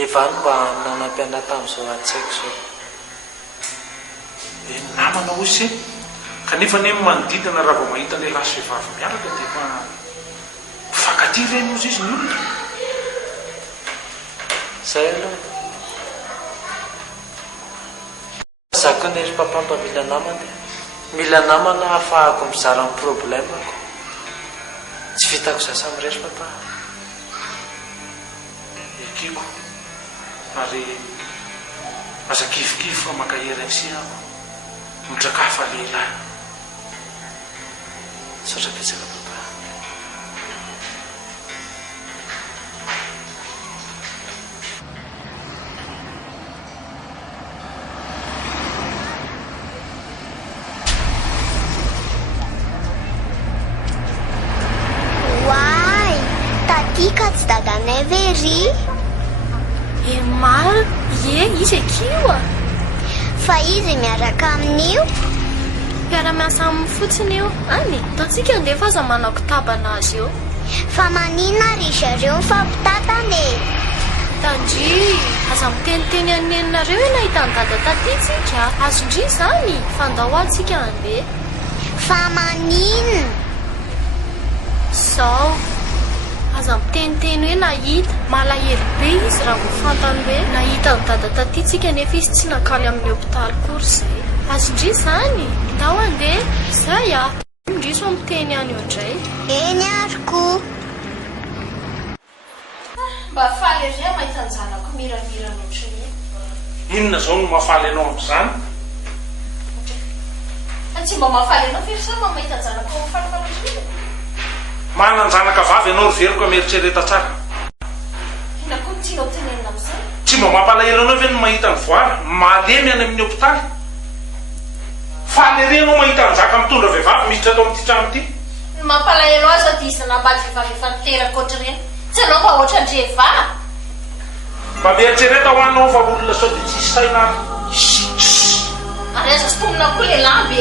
evany mba nanampiana tamin'izao atsaiko zao dia namana osy kanefa ny manodidina raha vao mahita ny lasy vehivavy miaraka dia fa mifakaty reny ozy izy ny olona zay aloha zako ny ry papa mba mila namana dia mila namana ahafahako mizara ny problemako tsy vitako zasa amirery papa ekiko ary aza kivikivy fa makahery amsiako mitrakafa lehilahy sotra petsaka papa Wai, tatika tsy dadanay very e maro ie izy ekio a fa izy miaraka amin'io mpiara-miasa amin'ny fotsiny io any taontsika andefa aza manao kitabana azy eo fa manina ry zareo mifampitatany tandry aza miteniteny anenareo e nahitany dada tatytsika azondry zany fandao atsika andeha fa manina zao aza miteniteny hoe nahita malahelo be izy raha vofantany hoe nahita ny dada tatytsika nefa izy tsy nakaly amin'ny hopitaly kory zay azondry zany ndao andeha zay a indriso amiteny any eo indray eny aryko mba faly ry mahita ny zanako miramirana ohatrany. Inona zao no mahafaly anao amin'izany? Tsy mba mahafaly anao firy sa mahita ny zanako mifalifaly. Mananjanaka vavy ianao ry veriko mieritsereta tsara. Ina koa tianao tenenina amin'izay? Tsy mba mampalahelo anao ve no mahita ny voara malemy any amin'ny hopitaly? Faly ery anao mahita ny zaka mitondra vehivavy miditra atao amin'ity trano ity. Ny mampalahelo azy aty izy nambady vehivavy efa niteraka ohatrany. Tsy anao mba ohatrandreva. Mba mieritsereta ho anao fa olona sao dia tsisy saina ary. Ary aza sy tomina koa lehilahy be.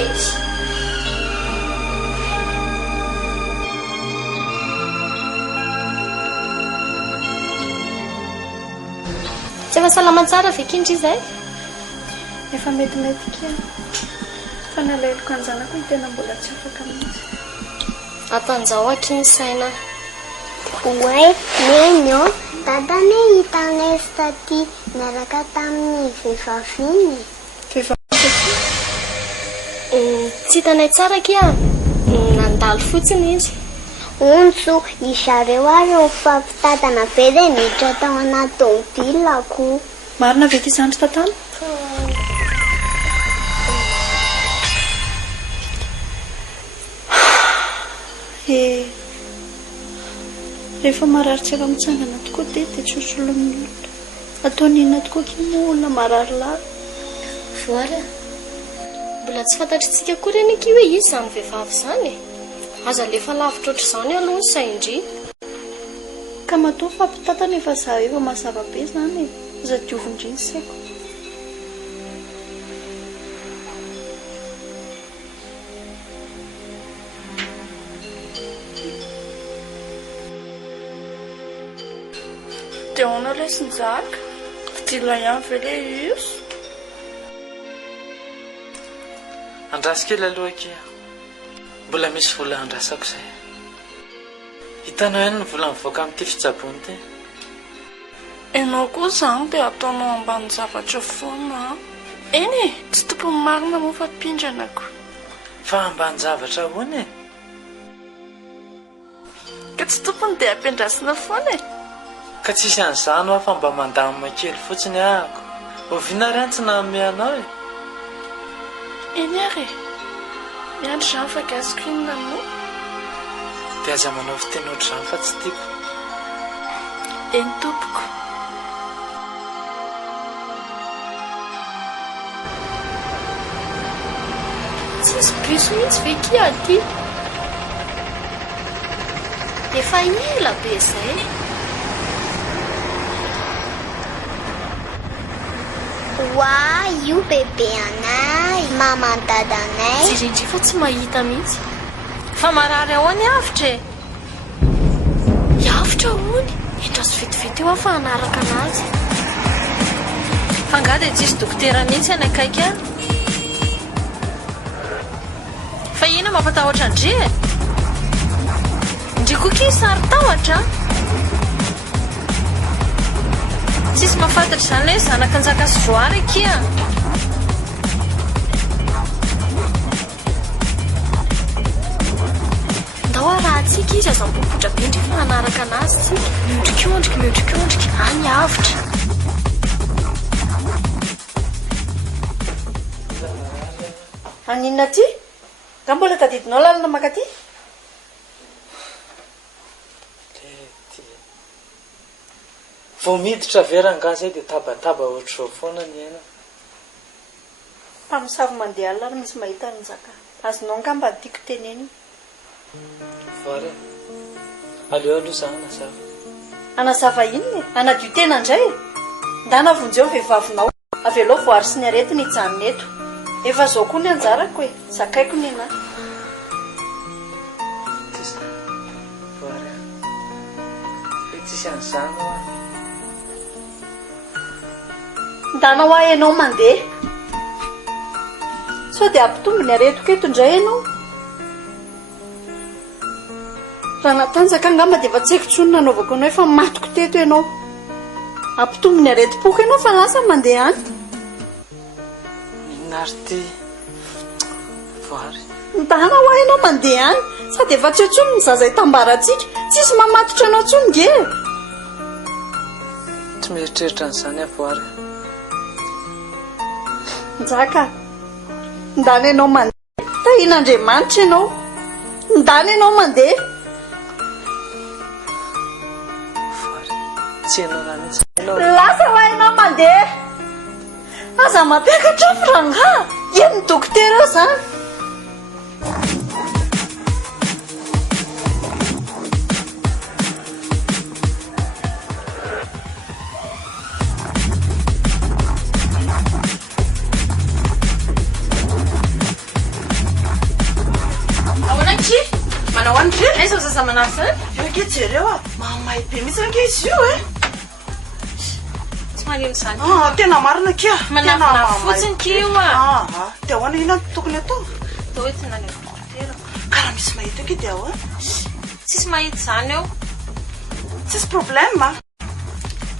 Tsy efa salama tsara ve kindry izay? Efa metimety kely. Fa naleloko anjanako ny tena mbola tsy afaka mihitsy. Atanjao akiny saina. Oe, nenyo, dadane hitanay taty miaraka tamin'ny vehivavy iny. Tsy hitanay tsara kia, nandalo fotsiny izy. Ontso, izareo ary mifampitadana be dia miditra tao anaty tômôbilako. Marina ve ity zandry tantana? Rehefa marary tsara mitsangana tokoa dia tsy hosolon'ny olona. Ataony inona tokoa kimo olona marary lahy. Voara, mbola tsy fantatritsika koa reny ki hoe izy izany vehivavy izany. Aza lefa lavitra ohatr'izany aloha ny saindry. Ka matoa fampitatana efa za efa mazava be izany. Za diovin-driny saiko. Dia hoana lesy ny zaka. Fidila ihany ve le izy? Andraso kely aloha kia. Mbola misy vola andrasako izay. Hitanao ihany ny vola mivoaka amin'ity fitsabony ity. Ianao koa izany dia ataonao ambany zavatra foana. Eny e, tsy tompony marina moa fa mpindranako. Fa ambany zavatra hoana e. Ka tsy tompony dia ampiandrasina foana e. Ka tsisy an'izany aho fa mba mandamina kely fotsiny ahako. Oviana ry tsy nanome anao e. Eny ary e, miandry izany fa gasiko inona moa. Dia aza manao fiteny ohatr'izany fa tsy tiako. Eny tompoko. Tsisy bus mihitsy ve kia aty? Efa ela be izay. Wa, io bebe anay, maman-dadanay. Jirindry fa tsy mahita mihitsy. Fa marary ahoany avitra e? Yavitra hony, endraso vitivity eo aho fa hanaraka anazy. Fa nga dia tsisy dokotera mihitsy any akaiky any. Fa ina mampatahotra ndry e? Ndry koa ki sary tahotra? Tsisy mahafantatra izany hoe zanaka anjaka sy voary kia. Ndao arahantsika izy aza mipopotra be ndry fa hanaraka anazy tsika. Miondrikondrika, any avitra. Aninona ty? Ka mbola tadidinao lalana makaty? Vao miditra veranga zay dia tabataba ohatr'izao foana ny aina. Mpamosavy mandeha alina ary misy mahita ny zaka. Azonao nga mba tiako teneny. Voary e. Aleo aloha za anazava. Anazava inona e? Anadio tena indray e? Ndana vonjeo vehivavinao. Avelao voary sy ny arety ny hijanona eto. Efa zao koa ny anjarako e. Zakaiko ny anahy. Voary e. Tsisy an'izany oa. Ndana ho ahy ianao mandeha. Sao dia ampitombo ny aretiko eto indray ianao. Raha natanjaka angamba dia efa tsy haiko intsony nanaovako anao efa matoko teto ianao. Ampitombo ny aretim-poko ianao fa lasa mandeha any. Inona ary ty? Voary. Ndana ho ahy ianao mandeha any. Sady efa tsy intsony ny zaza hitambarantsika. Tsisy mamatotra anao intsony nge. mieritreritra n'izany avoary. Nzaka, ndany ianao mandeha tahian'Andriamanitra ianao, ndany ianao mandeha. Tsy hainao na mihitsy ianao. Lasa ho hainao mandeha. Aza mampiakatra franga eny dokotera eo zany. Manao an'itry? Aiza zaza manafy zany? Eo ange jereo a, mamay be mihitsy ange izy io e. Tsy manino zany. Tena marina kia. Manafina fotsiny kia io a. Dia ahoana inona tokony atao? Tao hoe tsy nany amin'ny dokotera. Karaha misy mahita eo ke dia ahoana? Tsisy mahita zany eo. Tsisy problème.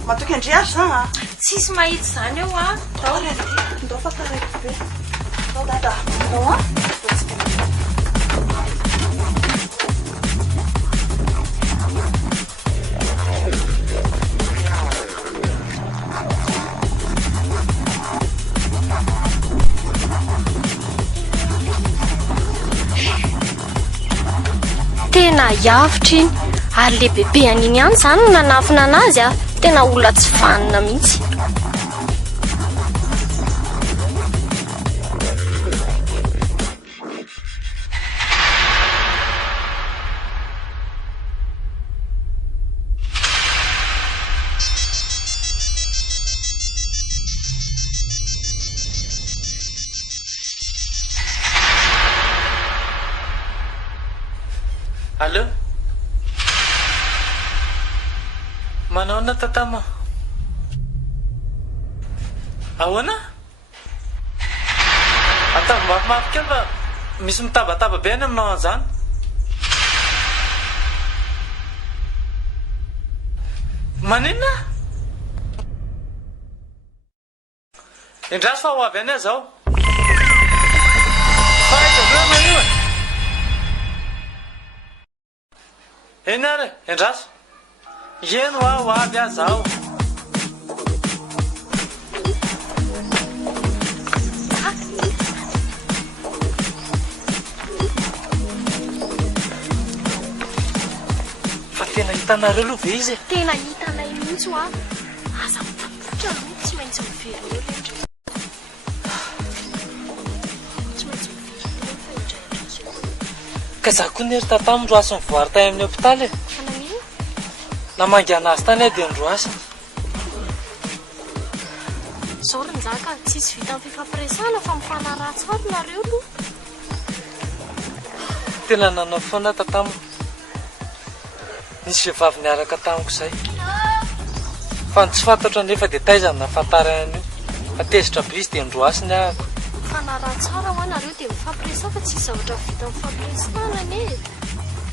Matoky andriazy zany a. Tsisy mahita zany eo a. Tao ndao fataraiky be. Tao dada. Tao a. Tena yavitra iny ary le bebe an'iny ihany zany no nanafina anazy a. Tena olona tsy vanina mihitsy. Allô? Manao tatama? Ahoana? Atao mafimafy kely fa misy mitabataba be any aminao an'izany. Maninona? Indraso fa ho avy any aho zao. Fa aiza ve manio e? Eny ary, Endraso. Eno aho avy aho zao. Fa tena hitanareo aloha ve izy e? Tena hitanay mihitsy ho a. Aza mipopotra aloha tsy maintsy mivery eo rehetra. Tsy maintsy mivery eo fa indraindra. Ka za koa nery tata mindroasy mivoary tay amin'ny hôpitaly e. Fanamina? Namangy anazy tany dia ndroasy. Zao ry nzaka tsisy vita amin'ny fifampiresahana fa mifanaraha tsara nareo aloha. Tena nanao foana tatamo. Nisy vehivavy niaraka tamiko izay. Fa tsy fantatra nefa dia taizany nahafantarany io. Fa tezitra be izy dia ndroasy ny ahako. Mifanaraha tsara ho anareo dia mifampiresah fa tsisy zavatra vita amin'ny fampiresahana ane.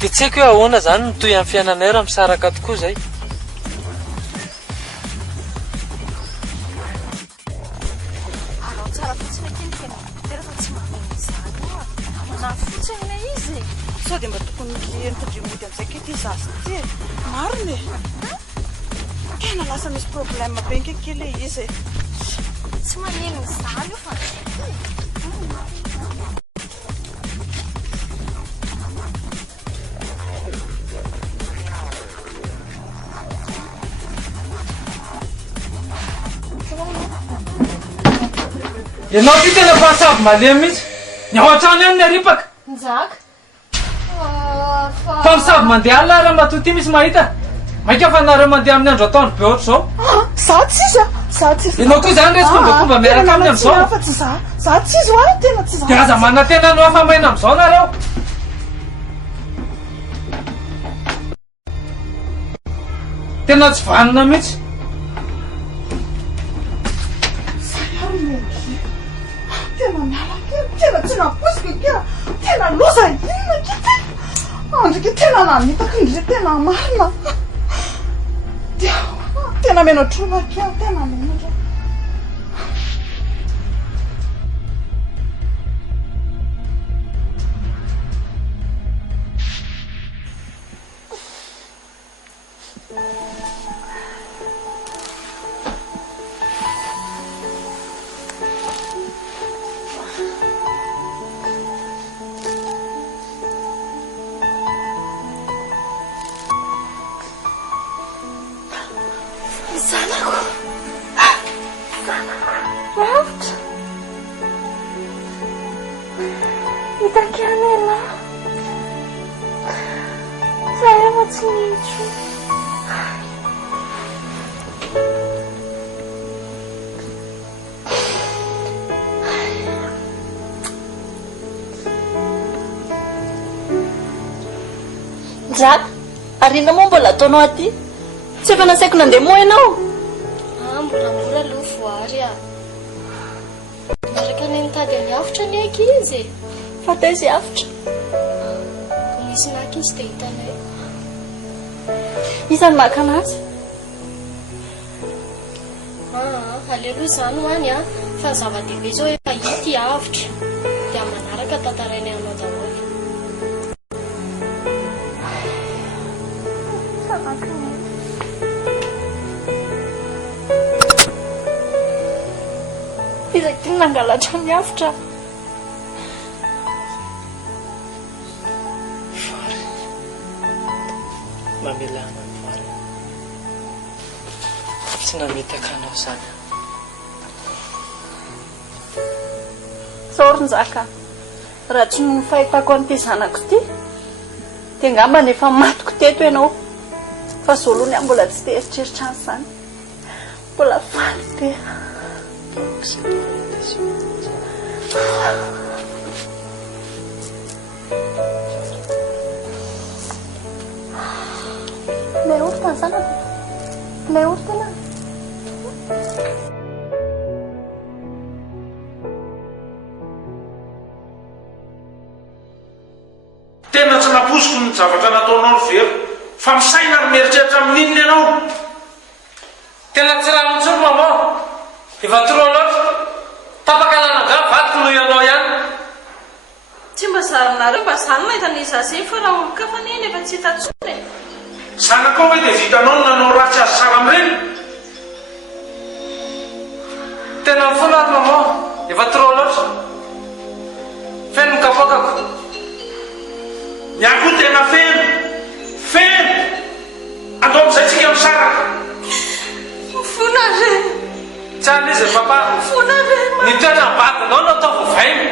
Dia tsy haiko hoe ahoana zany mitohy amin'ny fiainanay raha misaraka tokoa izay. Alao tsara fotsiny akeny tena dokotera fa tsy maneno izany io a. Manafy fotsiny ilay izy. Sao dia mba tokony entodrimody amin'izay ke ty zazy ty e. Marina e. Tena lasa misy problème be nkekely ilay izy e. Tsy maneno izany io fa Ianao ty tena mpahasavy malemy mihitsy. Ny ao an-trano ihany ny aripaka. nzaka. Fa misavy mandeha alina raha matoty misy mahita. Maika fa nareo mandeha amin'ny andro ataony be ohatr' izao. Za tsisy a. Za tsisy. Ianao koa zany resy kombakomba miaraka aminy amin'izao. Fa tsy za. Za tsisy ho a tena tsy za. Dia aza manana tena no afamaina amin'izao nareo. Tena tsy vanina mihitsy. Tena miala kely, tena tsy naposika kea, tena loza inona ke tena. Andro ke tena nanitako indre tena marina. Dia tena menatrona kea, tena menatra. Zanako. Lavitra. Hitan-kely lehilahy. Zahay efa tsy niditra. Zaka, arina moa mbola ataonao aty? Tsy efa nasaiko nandeha moa ianao? Mbola aloha voary a. Maraka ny mitady any avitra ny aky izy. Fa taizy avitra. Ko misy naky izy dia hitanay. Isan'ny maka anazy? Aleo aloha izany hoany a, fa ny zava-dehibe zao efa hity avitra. Dia manaraka tantarainy anao daholo. Izay tiny nangalatra ny avitra. Mamelana ny vary. Tsy nametaka anao zany. Saoriny Zaka, raha tsy ny fahitako an'ity zanako ity, dia angamba efa matiko teto ianao. Fa zolony aho mbola tsy te eritreritra an'izany. Mbola faly be. Ilay orita ny zanako. Ilay orita na. Tena tsy napoziko ny zavatra nataonao ny very, fa misaina ny mieritreritra amin'inona ianao. Tena tsy raha mintsony mama. Efa toroa loatra. Tapakalana nga vadiko noho ianao ihany. Tsy mba zarinareo mba zany mahita ny zazay fa raha olo kafa neny efa tsy hita tsony. Zanakao hoe dia vitanao ny nanao ratsy azy sara amin'ireny. Tena mifona ary mama. Efa toroa loatra. Feno ny kapakako. Ny akoho tena feno. Feno. Andao amin'izay tsika misaraka. Mifona re. Tsy an'izy papa. Mifona re. Ny toetra ny vadinao no atao vovainy.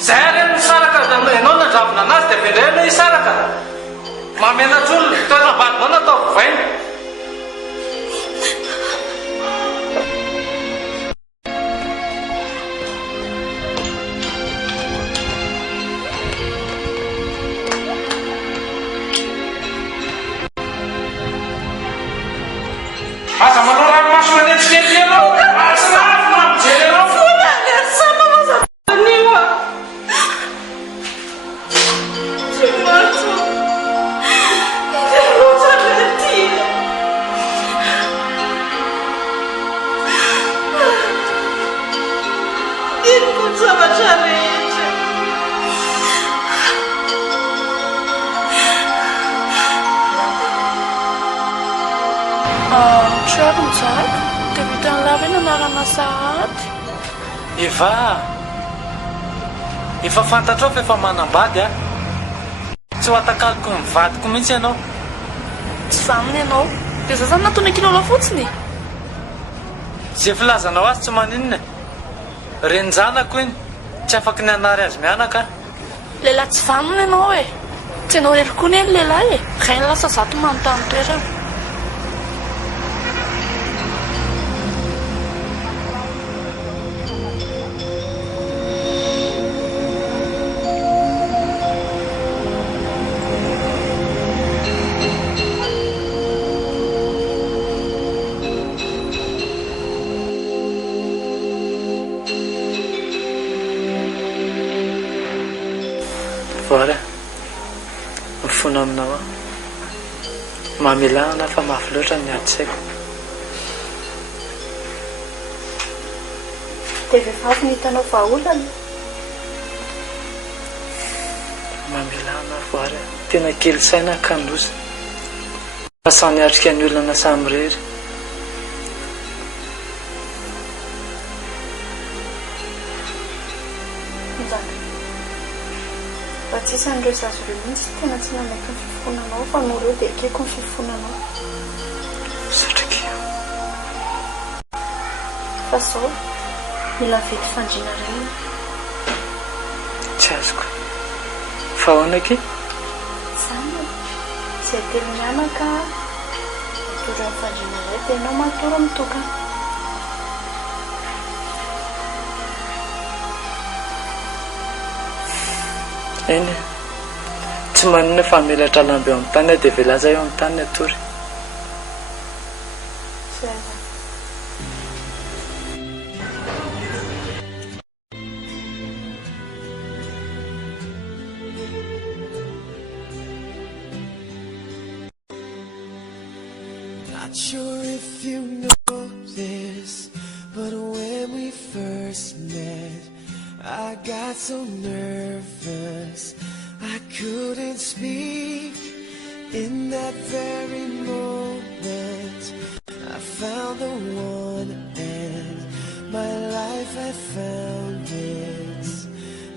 Zay ary misaraka ianao nandravina anazy dia avy indray isaraka. Mamenatr'olo ny toetra ny vadinao no atao vovainy. Aza manao ranomaso manenjikely ianao. Atsirafo na mijery ianao. Fona ny arsama mazavaniwa. Tsy matso. Rosa rety. Inko ny zavatra rehetra. Trako mizaka, dia vitany lava eny anarana sahady. Efa fantatrao fa efa manambady a. Tsy ho atakaliko ny vadiko mihitsy ianao. Tsy zanony ianao. Dia za zany natony kilôla fotsiny. Zay filazanao azy tsy maninona. Reny zanako iny tsy afaka ny anary azy mianaka. Lehilahy tsy vanona ianao e. Tsy ianao rery koa ny eny lehilahy e. Ray ny lasa zato manontany toerana. Vara, mifono aminao aho. Mamelana fa mafy loatra ny ady-tsaiko. Dia vehivavy ny hitanao vahaolana. Mamelana Vara, tena kely saina kandrosa. Fa samy atrika ny olona samy rery. Raha tsy isan'ireo zazo ireo mihitsy tena tsy nanaiky ny fifonanao fa no ireo dia akeko ny fifonanao. Satrika. fa sao mila vety fandriana reny tsy azoko fa ahoana ke zany zay telo mianaka mitondra ny fandriana ray dia ianao matory mitokana eny tsy manina famelatra lamby eo amin'ny tany dia velaza eo amin'ny tany atory Not sure if you know this, but when we first met, I got so nervous I couldn't speak. In that very moment I found the one, and my life had found its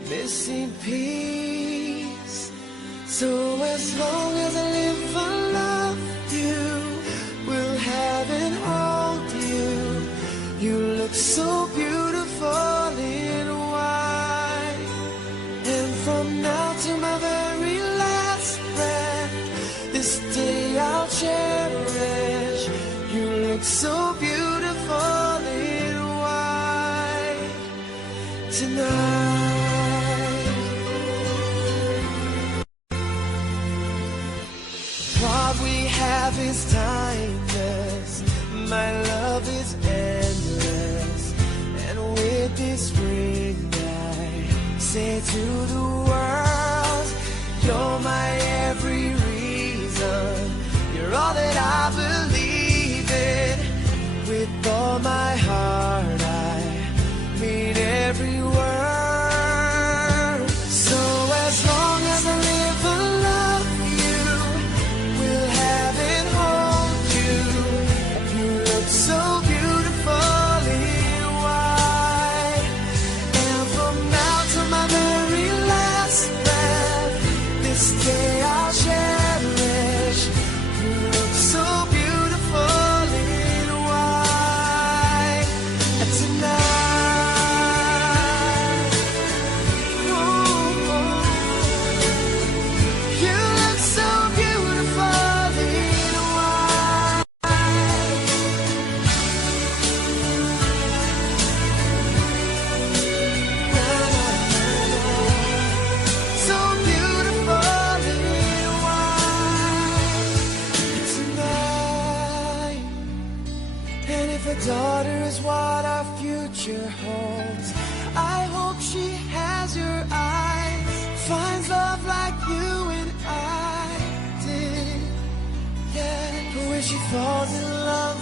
missing piece. So as long as I live I love you, will have and hold you. You look so beautiful in white, and from now to my very last breath, this day I'll cherish. You look so beautiful in white tonight. What we have is timeless, my love is endless, and with this ring I say to the world, you're my every reason, you're all that I believe in. With all my heart I mean every word. So as long as I live I love you, will have and hold you. You look so beautiful in white, and from now to my very last breath, this day I'll cherish. You look so beautiful in white tonight. Ooh, you look so beautiful in white. So beautiful in white tonight. And if a daughter is what our future holds, I hope she has your eyes, finds love like you and I did. Yeah, but when she falls in love